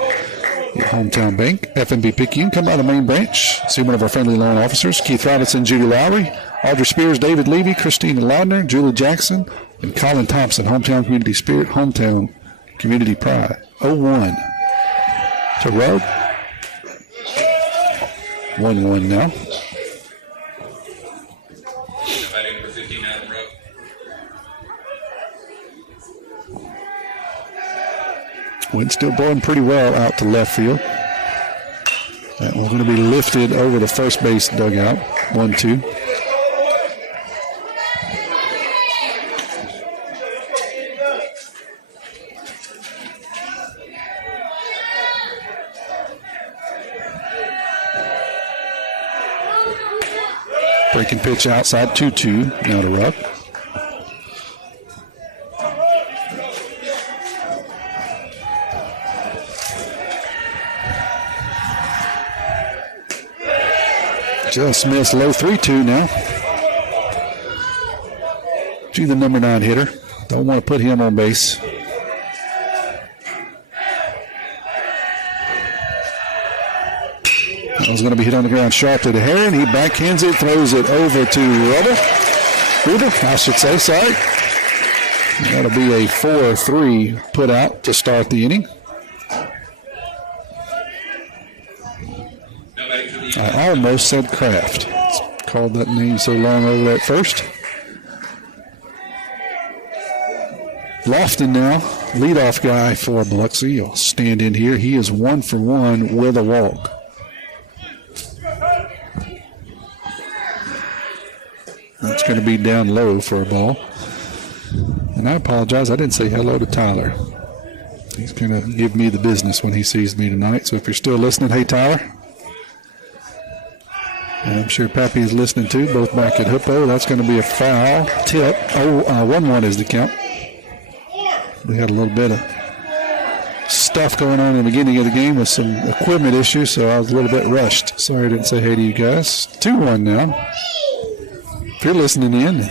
your hometown bank, F&B Picayune. Come by the main branch. See one of our friendly loan officers, Keith Robinson, Judy Lowry, Audrey Spears, David Levy, Christina Laudner, Julie Jackson, and Colin Thompson. Hometown community spirit, hometown community pride. 0-1 to Rugg. 1-1 now. Batting for 59, Rugg. Wind still blowing pretty well out to left field. That one's going to be lifted over the first base dugout. 1-2. Breaking pitch outside, 2-2. Now to Rugg. Just missed, low 3-2 now. To the #9 hitter. Don't want to put him on base. That was going to be hit on the ground sharply to Herring. He backhands it, throws it over to Ruder, I should say, sorry. That'll be a 4-3 put out to start the inning. I almost said Kraft. Called that name so long over that first. Lofton now, leadoff guy for Biloxi. He'll stand in here. He is 1 for 1 with a walk. That's going to be down low for a ball. And I apologize, I didn't say hello to Tyler. He's going to give me the business when he sees me tonight. So if you're still listening, hey, Tyler. And I'm sure Pappy is listening too, both back at Hippo. That's going to be a foul tip. 1-1 is the count. We had a little bit of stuff going on in the beginning of the game with some equipment issues, so I was a little bit rushed. Sorry I didn't say hey to you guys. 2-1 now. If you're listening in,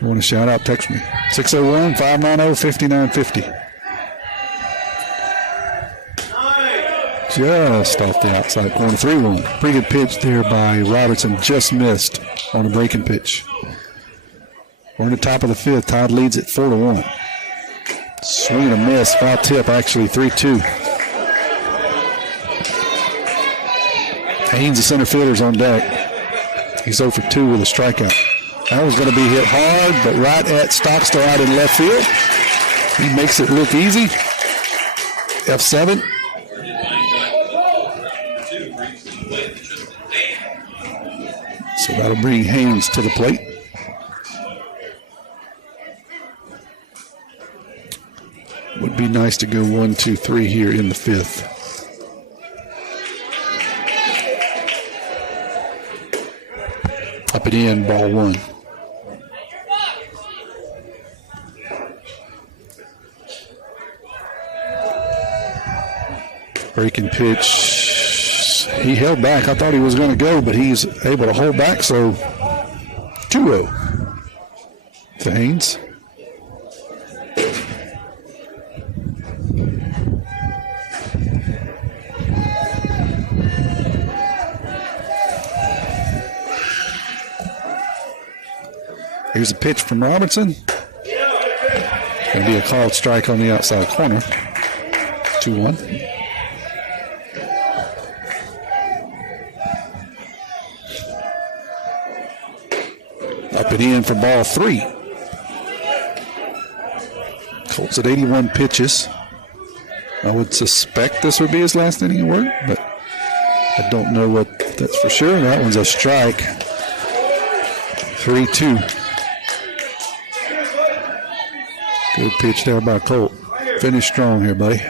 you want to shout out, text me. 601-590-5950. Just off the outside corner. 3-1. Pretty good pitch there by Robertson. Just missed on a breaking pitch. We're in the top of the fifth. Todd leads it 4-1. Swing and a miss. Foul tip, actually 3-2. Haynes, the center fielder's on deck. He's 0 for 2 with a strikeout. That was going to be hit hard, but right at Stockstill out in left field. He makes it look easy. F7. So that'll bring Haynes to the plate. Would be nice to go 1, 2, 3 here in the fifth. Up and in, ball 1. Breaking pitch. He held back. I thought he was going to go, but he's able to hold back. So 2-0 to Haynes. Here's a pitch from Robertson. It's going to be a called strike on the outside corner. 2-1. Up and in for ball 3. Colts at 81 pitches. I would suspect this would be his last inning of work, but I don't know what that's for sure. That one's a strike. 3-2. Good pitch there by Colt. Finish strong here, buddy.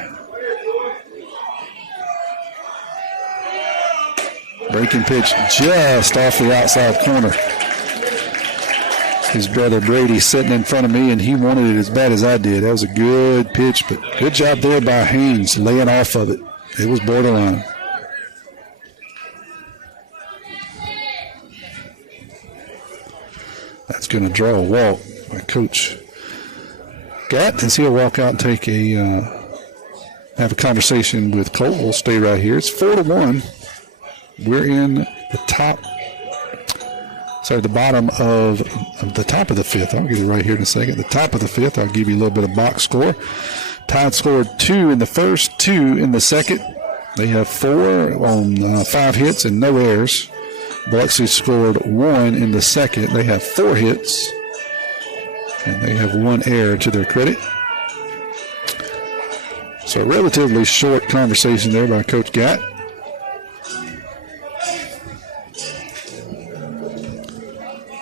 Breaking pitch just off the outside corner. His brother Brady sitting in front of me, and he wanted it as bad as I did. That was a good pitch, but good job there by Haynes laying off of it. It was borderline. That's going to draw a walk by Coach Gatt, as he'll walk out and take have a conversation with Colt. We'll stay right here. It's 4-1. We're in the bottom of the top of the fifth. I'll get it right here in a second. The top of the fifth. I'll give you a little bit of box score. Tide scored 2 in the first, 2 in the second. They have 4 on 5 hits and no errors. Biloxi scored 1 in the second. They have 4 hits and they have 1 error to their credit. So a relatively short conversation there by Coach Gatt.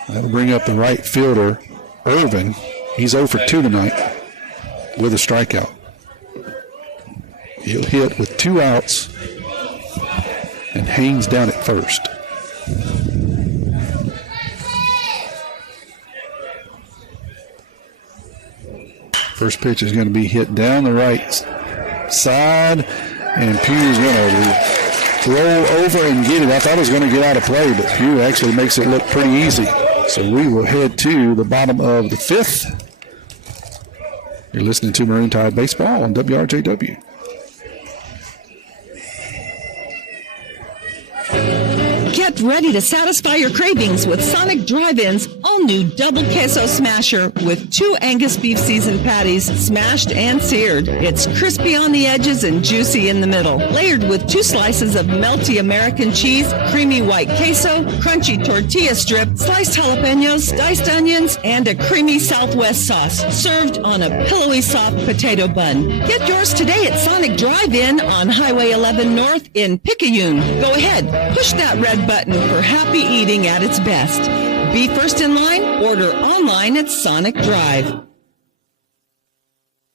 That'll bring up the right fielder, Irvin. He's 0 for 2 tonight with a strikeout. He'll hit with 2 outs and Haynes down at first. First pitch is going to be hit down the right side, and Pugh's going to roll over and get it. I thought it was going to get out of play, but Pugh actually makes it look pretty easy. So we will head to the bottom of the fifth. You're listening to Maroon Tide Baseball on WRJW. Get ready to satisfy your cravings with Sonic Drive-In's all-new Double Queso Smasher with 2 Angus beef seasoned patties smashed and seared. It's crispy on the edges and juicy in the middle. Layered with 2 slices of melty American cheese, creamy white queso, crunchy tortilla strip, sliced jalapenos, diced onions, and a creamy Southwest sauce. Served on a pillowy soft potato bun. Get yours today at Sonic Drive-In on Highway 11 North in Picayune. Go ahead, push that red button for happy eating at its best. Be first in line, order online at Sonic Drive.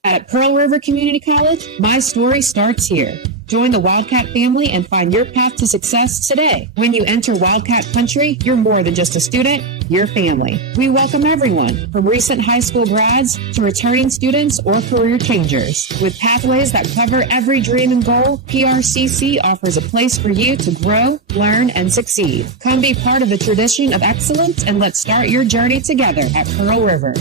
At Pearl River Community College, my story starts here. Join the Wildcat family and find your path to success today. When you enter Wildcat Country, you're more than just a student, you're family. We welcome everyone, from recent high school grads to returning students or career changers. With pathways that cover every dream and goal, PRCC offers a place for you to grow, learn, and succeed. Come be part of the tradition of excellence and let's start your journey together at Pearl River.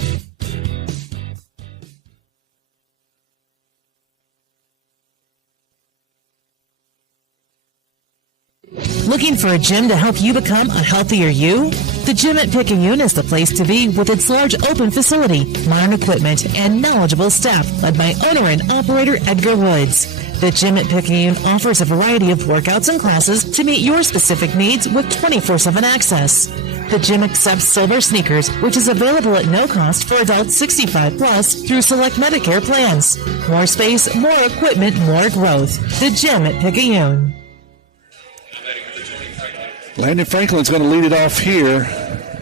Looking for a gym to help you become a healthier you? The Gym at Picayune is the place to be with its large open facility, modern equipment, and knowledgeable staff led by owner and operator Edgar Woods. The Gym at Picayune offers a variety of workouts and classes to meet your specific needs with 24/7 access. The gym accepts silver sneakers, which is available at no cost for adults 65 plus through select Medicare plans. More space, more equipment, more growth. The Gym at Picayune. Landon Franklin's going to lead it off here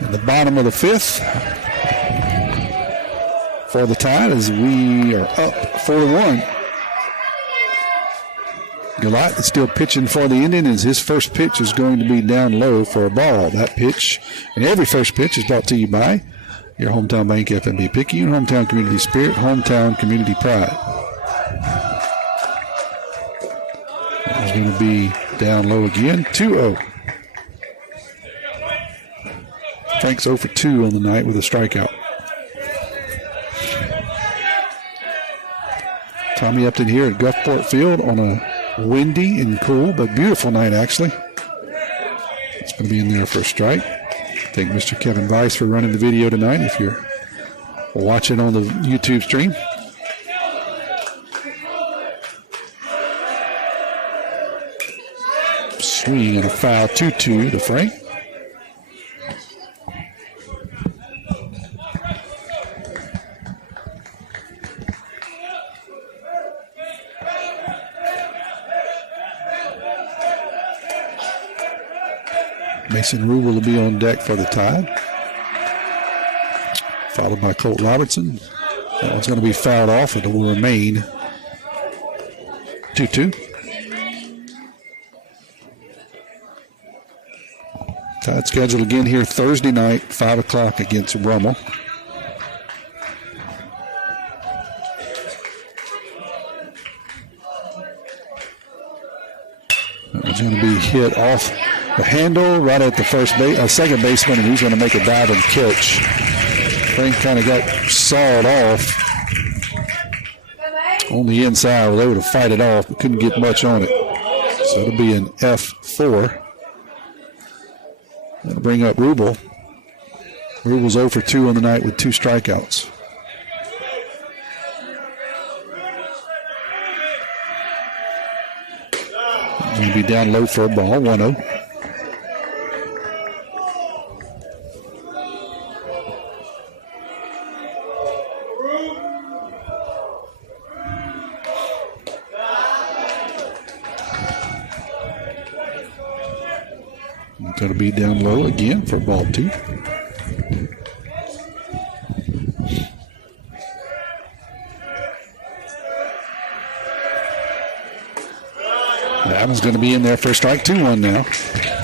in the bottom of the fifth for the Tide as we are up 4-1. Gillette is still pitching for the Indian as his first pitch is going to be down low for a ball. That pitch and every first pitch is brought to you by your hometown bank, FNB Picayune, hometown community spirit, hometown community pride. It's going to be down low again, 2-0. Frank's 0 for 2 on the night with a strikeout. Tommy Upton here at Gulfport Field on a windy and cool but beautiful night, actually. It's going to be in there for a strike. Thank Mr. Kevin Weiss for running the video tonight if you're watching on the YouTube stream. Swing and a foul, 2-2 to Frank. Mason Rubel will be on deck for the Tide, followed by Colt Robertson. That one's going to be fouled off. It will remain 2-2. Tide scheduled again here Thursday night, 5 o'clock against Rummel. That one's going to be hit off the handle right at the second baseman, and he's going to make a dive and catch. Frank kind of got sawed off on the inside. They were able to fight it off, but couldn't get much on it. So it'll be an F4. That'll bring up Rubel. Rubel's 0 for 2 on the night with 2 strikeouts. Going to be down low for a ball, 1-0. Going to be down low again for ball 2. That one's going to be in there for strike 2-1 now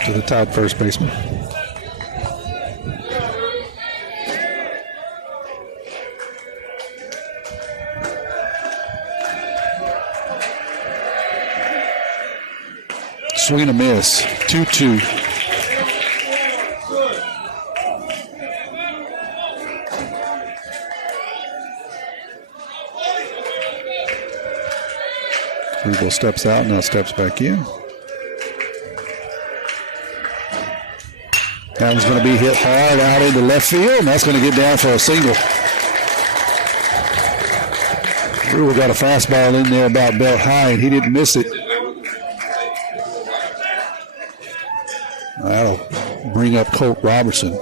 to the Tide first baseman. Swing and a miss, 2-2. Rubel steps out, now steps back in. That one's going to be hit hard out into left field, and that's going to get down for a single. Rubel got a fastball in there about belt high, and he didn't miss it. That'll bring up Colt Robertson.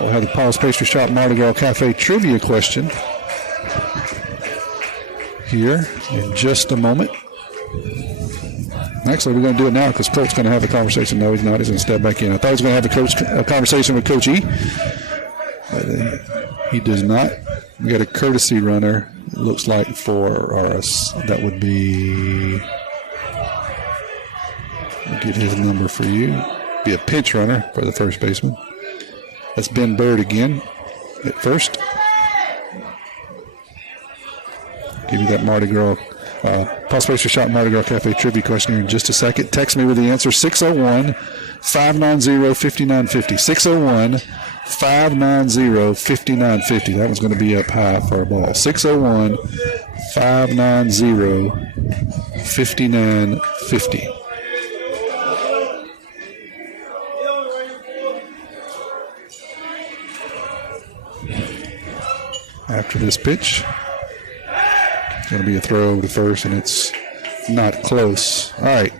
We'll have the Paul's Pastry Shop Mardi Gras Cafe trivia question here in just a moment. Actually, we're going to do it now because Colt's going to have a conversation. No, he's not. He's going to step back in. I thought he was going to have a conversation with Coach E. But he does not. We got a courtesy runner, it looks like, for us. That would be, I'll get his number for you. Be a pinch runner for the first baseman. That's Ben Bird again at first. Give you that Mardi Gras, Pulse Racer Shot Mardi Gras Cafe trivia question here in just a second. Text me with the answer, 601-590-5950. 601-590-5950. That one's going to be up high for a ball. 601-590-5950. After this pitch, it's going to be a throw over to first, and it's not close. All right.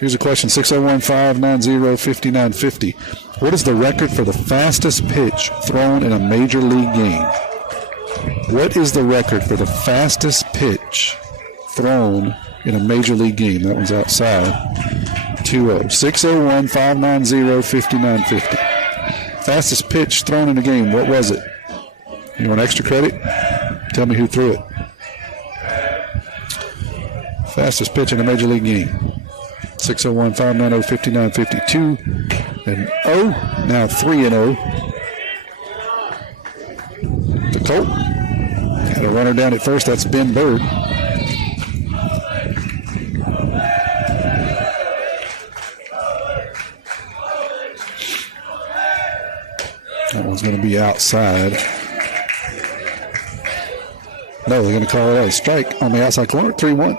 Here's a question, 601-590-5950. What is the record for the fastest pitch thrown in a major league game? What is the record for the fastest pitch thrown in a major league game? That one's outside. 2-0. 601-590-5950. Fastest pitch thrown in a game. What was it? You want extra credit? Tell me who threw it. Fastest pitch in a major league game. 601-590-5950. 2-0. Now 3-0. The Colt. Got a runner down at first. That's Ben Bird. That one's going to be outside. No, they're going to call it out a strike on the outside corner. 3-1.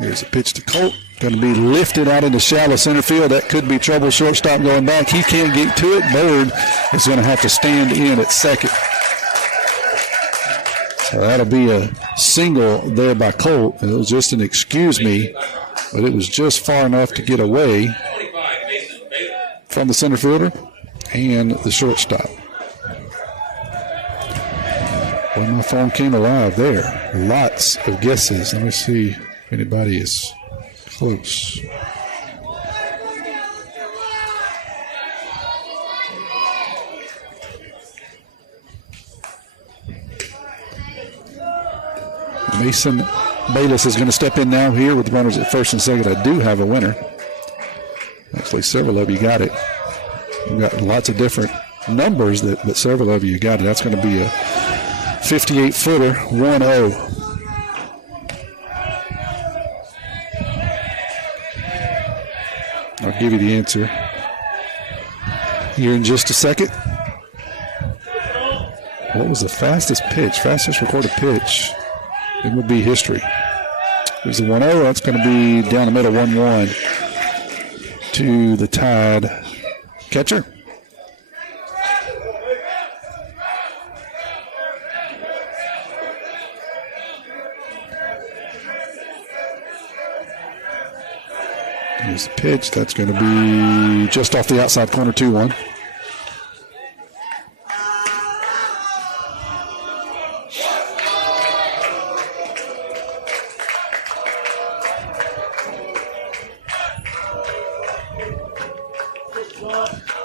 Here's a pitch to Colt. Going to be lifted out into shallow center field. That could be trouble. Shortstop going back. He can't get to it. Bird is going to have to stand in at second. So that'll be a single there by Colt. It was just an excuse me, but it was just far enough to get away from the center fielder and the shortstop. Well, my phone came alive there. Lots of guesses. Let me see if anybody is close. Mason Bayless is going to step in now here with runners at first and second. I do have a winner. Actually, several of you got it. We've got lots of different numbers, but several of you got it. That's going to be a 58-footer, 1-0. I'll give you the answer here in just a second. What was the fastest pitch? Fastest recorded pitch? It would be history. There's the 1-0. That's going to be down the middle, 1-1 to the Tide catcher. Here's the pitch. That's going to be just off the outside corner, 2-1.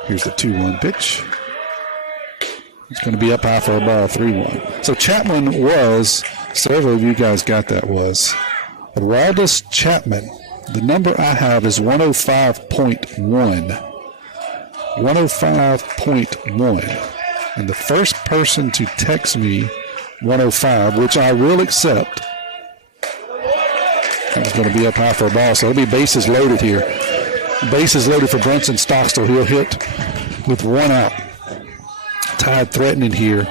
Here's the 2-1 pitch. It's going to be up high for a ball, 3-1. So Chapman was, several of you guys got that, was Aroldis Chapman. The number I have is 105.1. 105.1. And the first person to text me 105, which I will accept, is going to be up high for a ball. So it'll be bases loaded here. Bases loaded for Brunson Stockstill. He'll hit with one out. Tide threatening here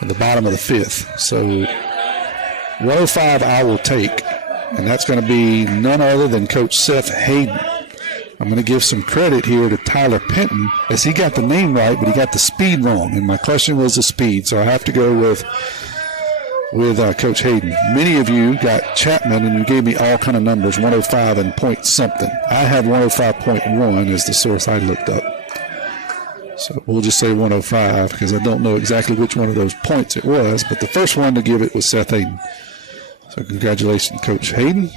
in the bottom of the fifth. So 105 I will take. And that's going to be none other than Coach Seth Hayden. I'm going to give some credit here to Tyler Penton, as he got the name right, but he got the speed wrong. And my question was the speed, so I have to go with Coach Hayden. Many of you got Chapman, and you gave me all kind of numbers, 105 and point something. I had 105.1 as the source I looked up. So we'll just say 105 because I don't know exactly which one of those points it was, but the first one to give it was Seth Hayden. So congratulations, Coach Hayden.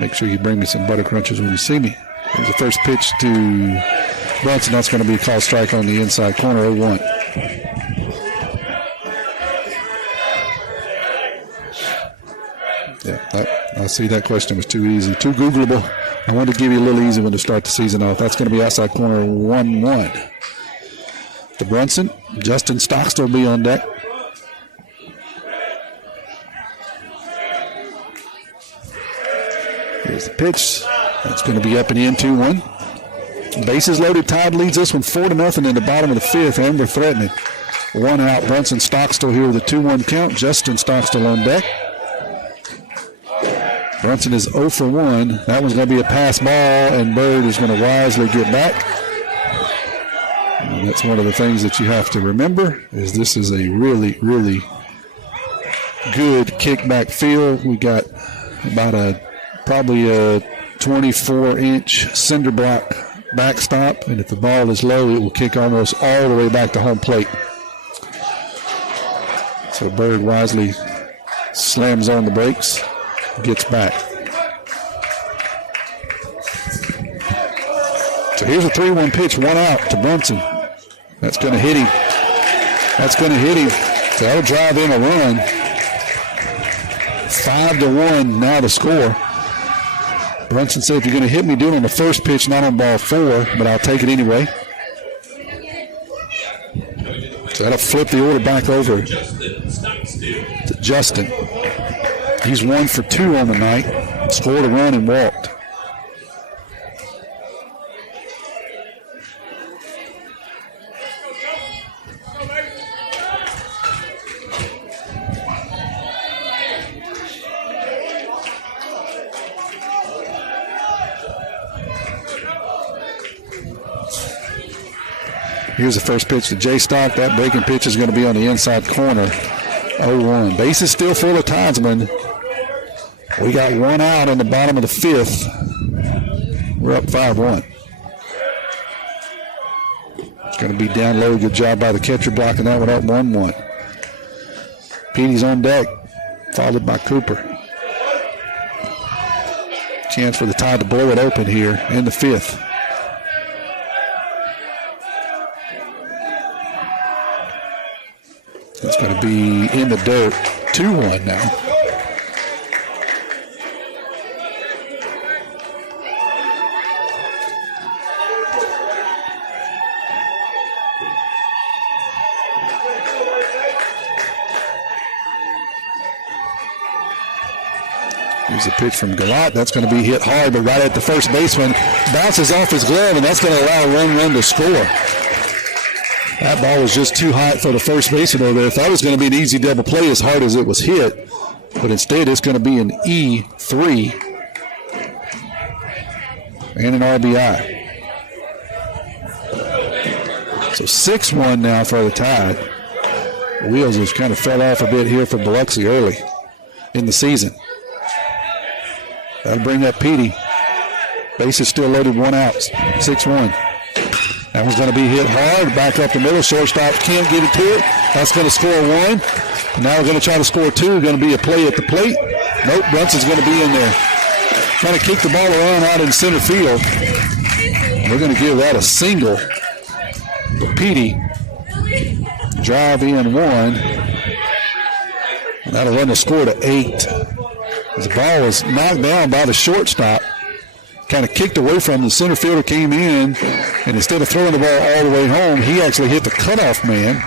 Make sure you bring me some butter crunches when you see me. Here's the first pitch to Brunson. That's going to be a called strike on the inside corner, 0-1. Yeah, I see that question was too easy, too Googleable. I wanted to give you a little easy one to start the season off. That's going to be outside corner, 1-1. To Brunson, Justin Stockstill will be on deck. Here's the pitch. That's going to be up and in, 2-1. Bases loaded. Todd leads this one 4-0 in the bottom of the fifth. Amber threatening. One out. Brunson Stockstill here with a 2-1 count. Justin Stockstill on deck. Brunson is 0 for 1. That one's going to be a pass ball, and Bird is going to wisely get back. And that's one of the things that you have to remember is this is a really, really good kickback field. We got about probably a 24-inch cinder block backstop, and if the ball is low, it will kick almost all the way back to home plate. So Bird wisely slams on the brakes. Gets back. So here's a 3-1 pitch, one out to Brunson. That's going to hit him. That's going to hit him. So that'll drive in a run. 5-1 now to score. Brunson said, if you're going to hit me, do it on the first pitch, not on ball 4, but I'll take it anyway. So that'll flip the order back over to Justin. He's 1 for 2 on the night, scored a run and walked. Here's the first pitch to Jay Stock. That breaking pitch is going to be on the inside corner. 0-1. Base is still full of Tidsman. We got one out in the bottom of the fifth. We're up 5-1. It's going to be down low. Good job by the catcher blocking that one up 1-1. Petey's on deck, followed by Cooper. Chance for the Tide to blow it open here in the fifth. It's going to be in the dirt. 2-1 now. Here's a pitch from Galat. That's going to be hit hard, but right at the first baseman. Bounces off his glove, and that's going to allow a run to score. That ball was just too hot for the first baseman over there. Thought it was going to be an easy double play as hard as it was hit, but instead it's going to be an E3 and an RBI. So 6-1 now for the Tide. The wheels just kind of fell off a bit here for Biloxi early in the season. That'll bring up Petey. Base is still loaded, one out, 6-1. That one's going to be hit hard, back up the middle. Shortstop can't get it to it. That's going to score 1. Now we're going to try to score 2. Going to be a play at the plate. Nope, Brunson's going to be in there. Trying to kick the ball around out in center field. We're going to give that a single. Petey. Drive in 1. And that'll run the score to 8. The ball was knocked down by the shortstop. Kind of kicked away from the center fielder, came in, and instead of throwing the ball all the way home, he actually hit the cutoff man,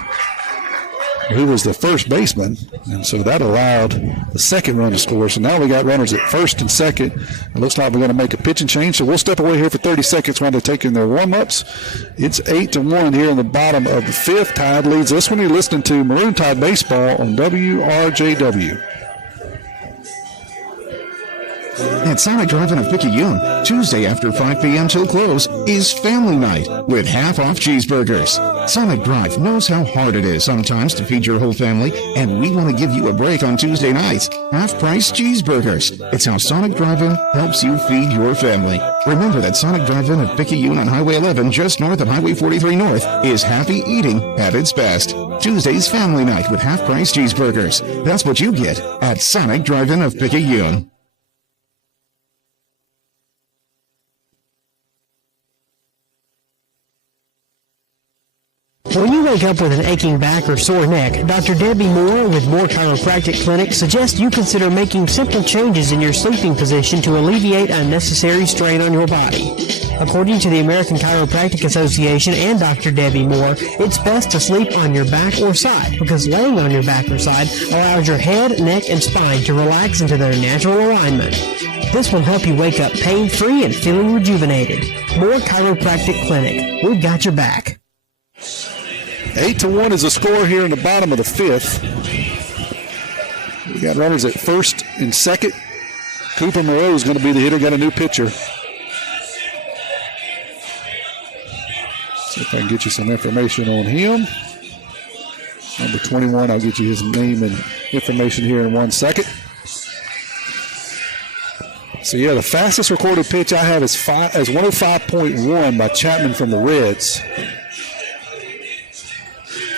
who was the first baseman, and so that allowed the second run to score. So now we got runners at first and second. It looks like we're going to make a pitching change, so we'll step away here for 30 seconds while they're taking their warm-ups. It's 8-1 here in the bottom of the fifth. Tide leads this one. You're listening to Maroon Tide Baseball on WRJW. At At Sonic Drive-In of Picayune, Tuesday after 5 p.m. till close is family night with half-off cheeseburgers. Sonic Drive knows how hard it is sometimes to feed your whole family, and we want to give you a break on Tuesday nights. Half-price cheeseburgers. It's how Sonic Drive-In helps you feed your family. Remember that Sonic Drive-In of Picayune on Highway 11, just north of Highway 43 North, is happy eating at its best. Tuesday's family night with half-price cheeseburgers. That's what you get at Sonic Drive-In of Picayune. When you wake up with an aching back or sore neck, Dr. Debbie Moore with Moore Chiropractic Clinic suggests you consider making simple changes in your sleeping position to alleviate unnecessary strain on your body. According to the American Chiropractic Association and Dr. Debbie Moore, it's best to sleep on your back or side because laying on your back or side allows your head, neck, and spine to relax into their natural alignment. This will help you wake up pain-free and feeling rejuvenated. Moore Chiropractic Clinic. We've got your back. 8-1 is the score here in the bottom of the fifth. We got runners at first and second. Cooper Moreau is going to be the hitter. Got a new pitcher. See if I can get you some information on him. Number 21, I'll get you his name and information here in 1 second. So, yeah, the fastest recorded pitch I have is 105.1 by Chapman from the Reds.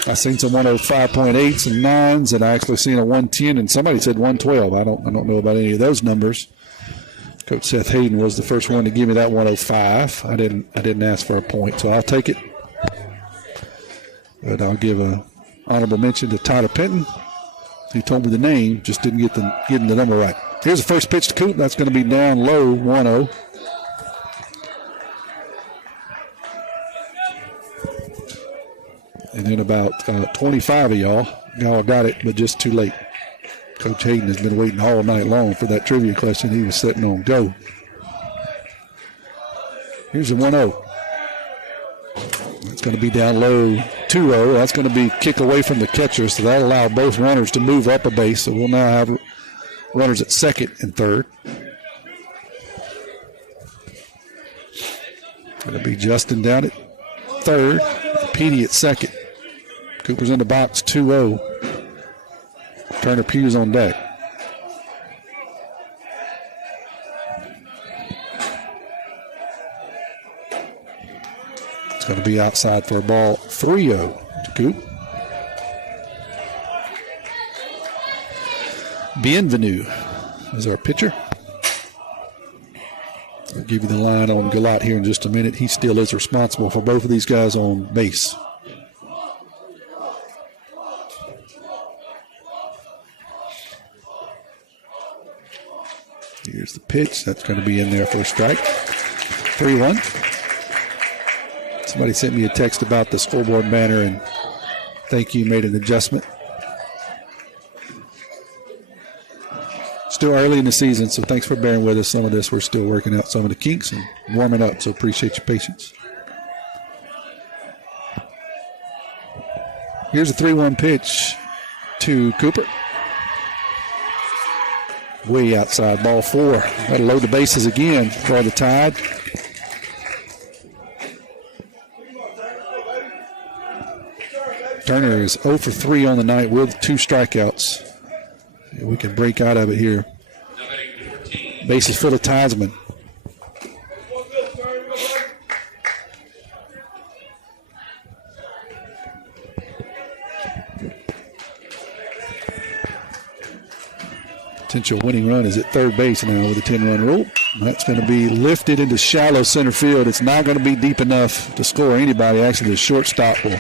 I seen some 105.8s and 9s, and I actually seen a 110, and somebody said 112. I don't know about any of those numbers. Coach Seth Hayden was the first one to give me that 105. I didn't ask for a point, so I'll take it. But I'll give a honorable mention to Tyler Penton. He told me the name, just didn't get the number right. Here's the first pitch to Coop. That's going to be down low, 1-0. And then about 25 of y'all got it, but just too late. Coach Hayden has been waiting all night long for that trivia question. He was sitting on go. Here's the 1-0. It's going to be down low, 2-0. That's going to be kick away from the catcher, so that'll allow both runners to move up a base. So we'll now have runners at second and third. Going to be Justin down at third, Petey at second. Cooper's in the box, 2-0. Turner Pew's on deck. It's going to be outside for a ball, 3-0 to Coop. Bienvenue is our pitcher. I'll give you the line on Galat here in just a minute. He still is responsible for both of these guys on base. Here's the pitch. That's going to be in there for a strike. 3-1. Somebody sent me a text about the scoreboard banner, and thank you, made an adjustment. Still early in the season, so thanks for bearing with us. Some of this, we're still working out some of the kinks and warming up, so appreciate your patience. Here's a 3-1 pitch to Cooper. Way outside, ball 4. That'll load the bases again for the Tide. Turner is 0 for 3 on the night with 2 strikeouts. We can break out of it here. Bases full of Tidesmen. Potential winning run is at third base now with a 10-run rule. That's going to be lifted into shallow center field. It's not going to be deep enough to score anybody. Actually, the shortstop will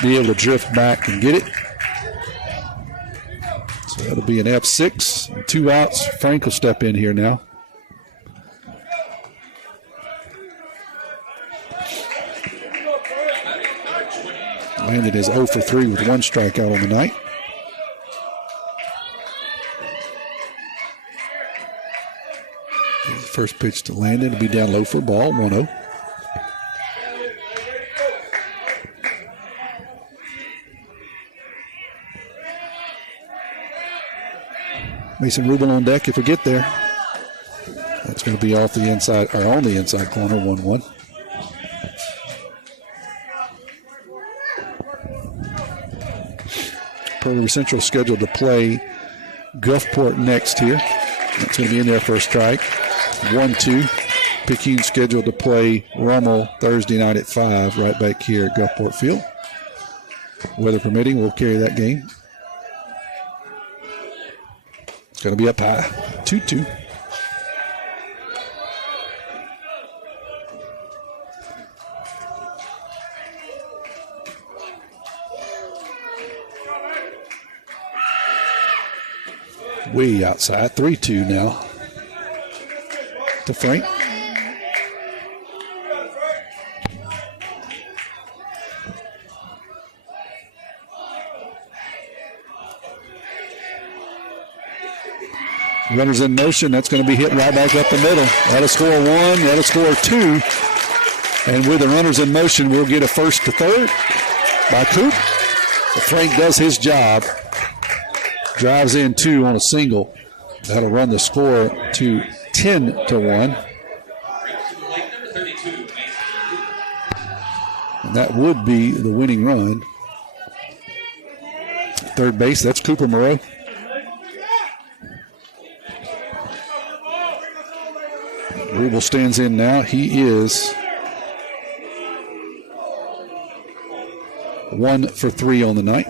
be able to drift back and get it. So that'll be an F6. 2 outs. Frank will step in here now. Landon is 0 for 3 with 1 strikeout on the night. Here's the first pitch to Landon. It'll be down low for a ball, 1-0. Mason Rubin on deck if we get there. going to be off the inside, or on the inside corner, 1-1. Prairie Central scheduled to play Gulfport next here. That's going to be in there for a strike. 1-2. Picayune scheduled to play Rummel Thursday night at 5 right back here at Gulfport Field. Weather permitting, we'll carry that game. It's going to be up high. 2-2. Way outside. 3-2 now to Frank. Runners in motion. That's going to be hit right back up the middle. That'll score 1. That'll score 2. And with the runners in motion, we'll get a first to third by Coop. Frank does his job. Drives in 2 on a single. That'll run the score to 10-1. And that would be the winning run. Third base, that's Cooper Moreau. Rubel stands in now. He is 1 for 3 on the night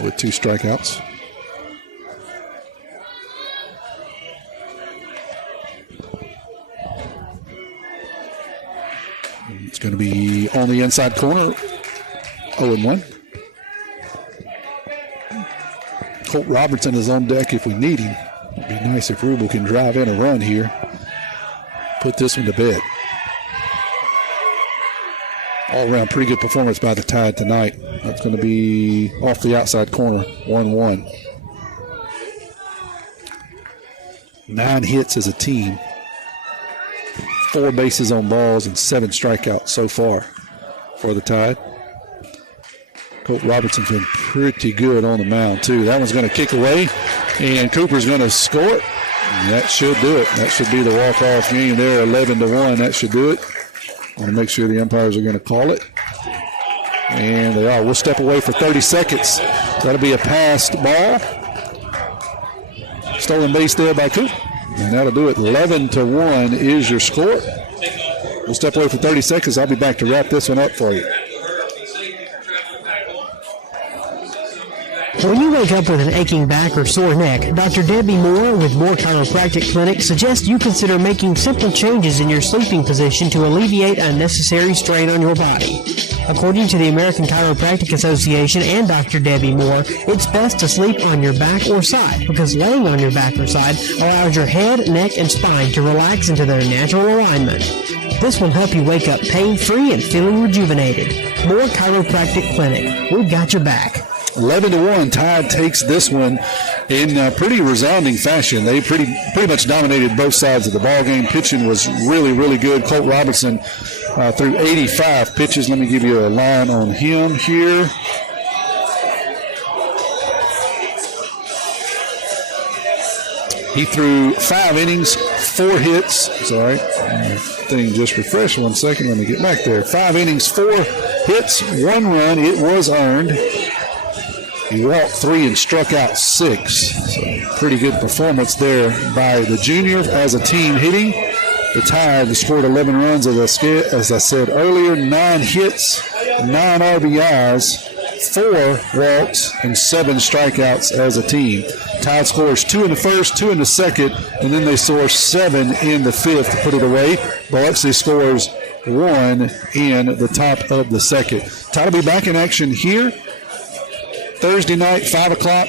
with 2 strikeouts. It's going to be on the inside corner, 0-1. Colt Robertson is on deck if we need him. It'd be nice if Rubel can drive in a run here. Put this one to bed. All around pretty good performance by the Tide tonight. That's going to be off the outside corner, 1-1. 9 hits as a team. 4 bases on balls and 7 strikeouts so far for the Tide. Colt Robertson's been pretty good on the mound, too. That one's going to kick away, and Cooper's going to score it. And that should do it. That should be the walk-off game there, 11-1. That should do it. I want to make sure the umpires are going to call it. And they are. We'll step away for 30 seconds. That'll be a passed ball. Stolen base there by Coop. And that'll do it. 11-1 is your score. We'll step away for 30 seconds. I'll be back to wrap this one up for you. When you wake up with an aching back or sore neck, Dr. Debbie Moore with Moore Chiropractic Clinic suggests you consider making simple changes in your sleeping position to alleviate unnecessary strain on your body. According to the American Chiropractic Association and Dr. Debbie Moore, it's best to sleep on your back or side because laying on your back or side allows your head, neck, and spine to relax into their natural alignment. This will help you wake up pain-free and feeling rejuvenated. Moore Chiropractic Clinic. We've got your back. 11-1. Tide takes this one in pretty resounding fashion. They pretty much dominated both sides of the ball game. Pitching was really, really good. Colt Robertson threw 85 pitches. Let me give you a line on him here. He threw 5 innings, 4 hits. Sorry, thing just refreshed 1 second. Let me get back there. 5 innings, 4 hits, 1 run. It was earned. He walked 3 and struck out 6. So pretty good performance there by the junior as a team hitting. The Tide scored 11 runs, as I said earlier, 9 hits, 9 RBIs, 4 walks, and 7 strikeouts as a team. Tide scores 2 in the first, 2 in the second, and then they score 7 in the fifth to put it away. Biloxi scores 1 in the top of the second. Tide will be back in action here Thursday night, 5 o'clock.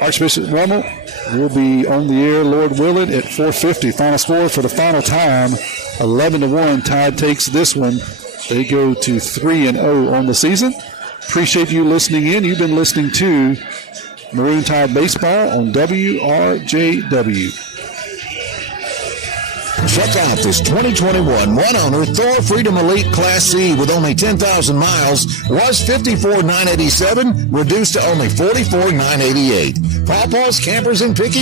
Archbishop Rummel will be on the air, Lord willing, at 4:50. Final score for the final time, 11-1. Tide takes this one. They go to 3-0 on the season. Appreciate you listening in. You've been listening to Maroon Tide Baseball on WRJW. Check out this 2021 one-owner Thor Freedom Elite Class C with only 10,000 miles. Was $54,987, reduced to only $44,988. Pawpaw's Campers in Picayune.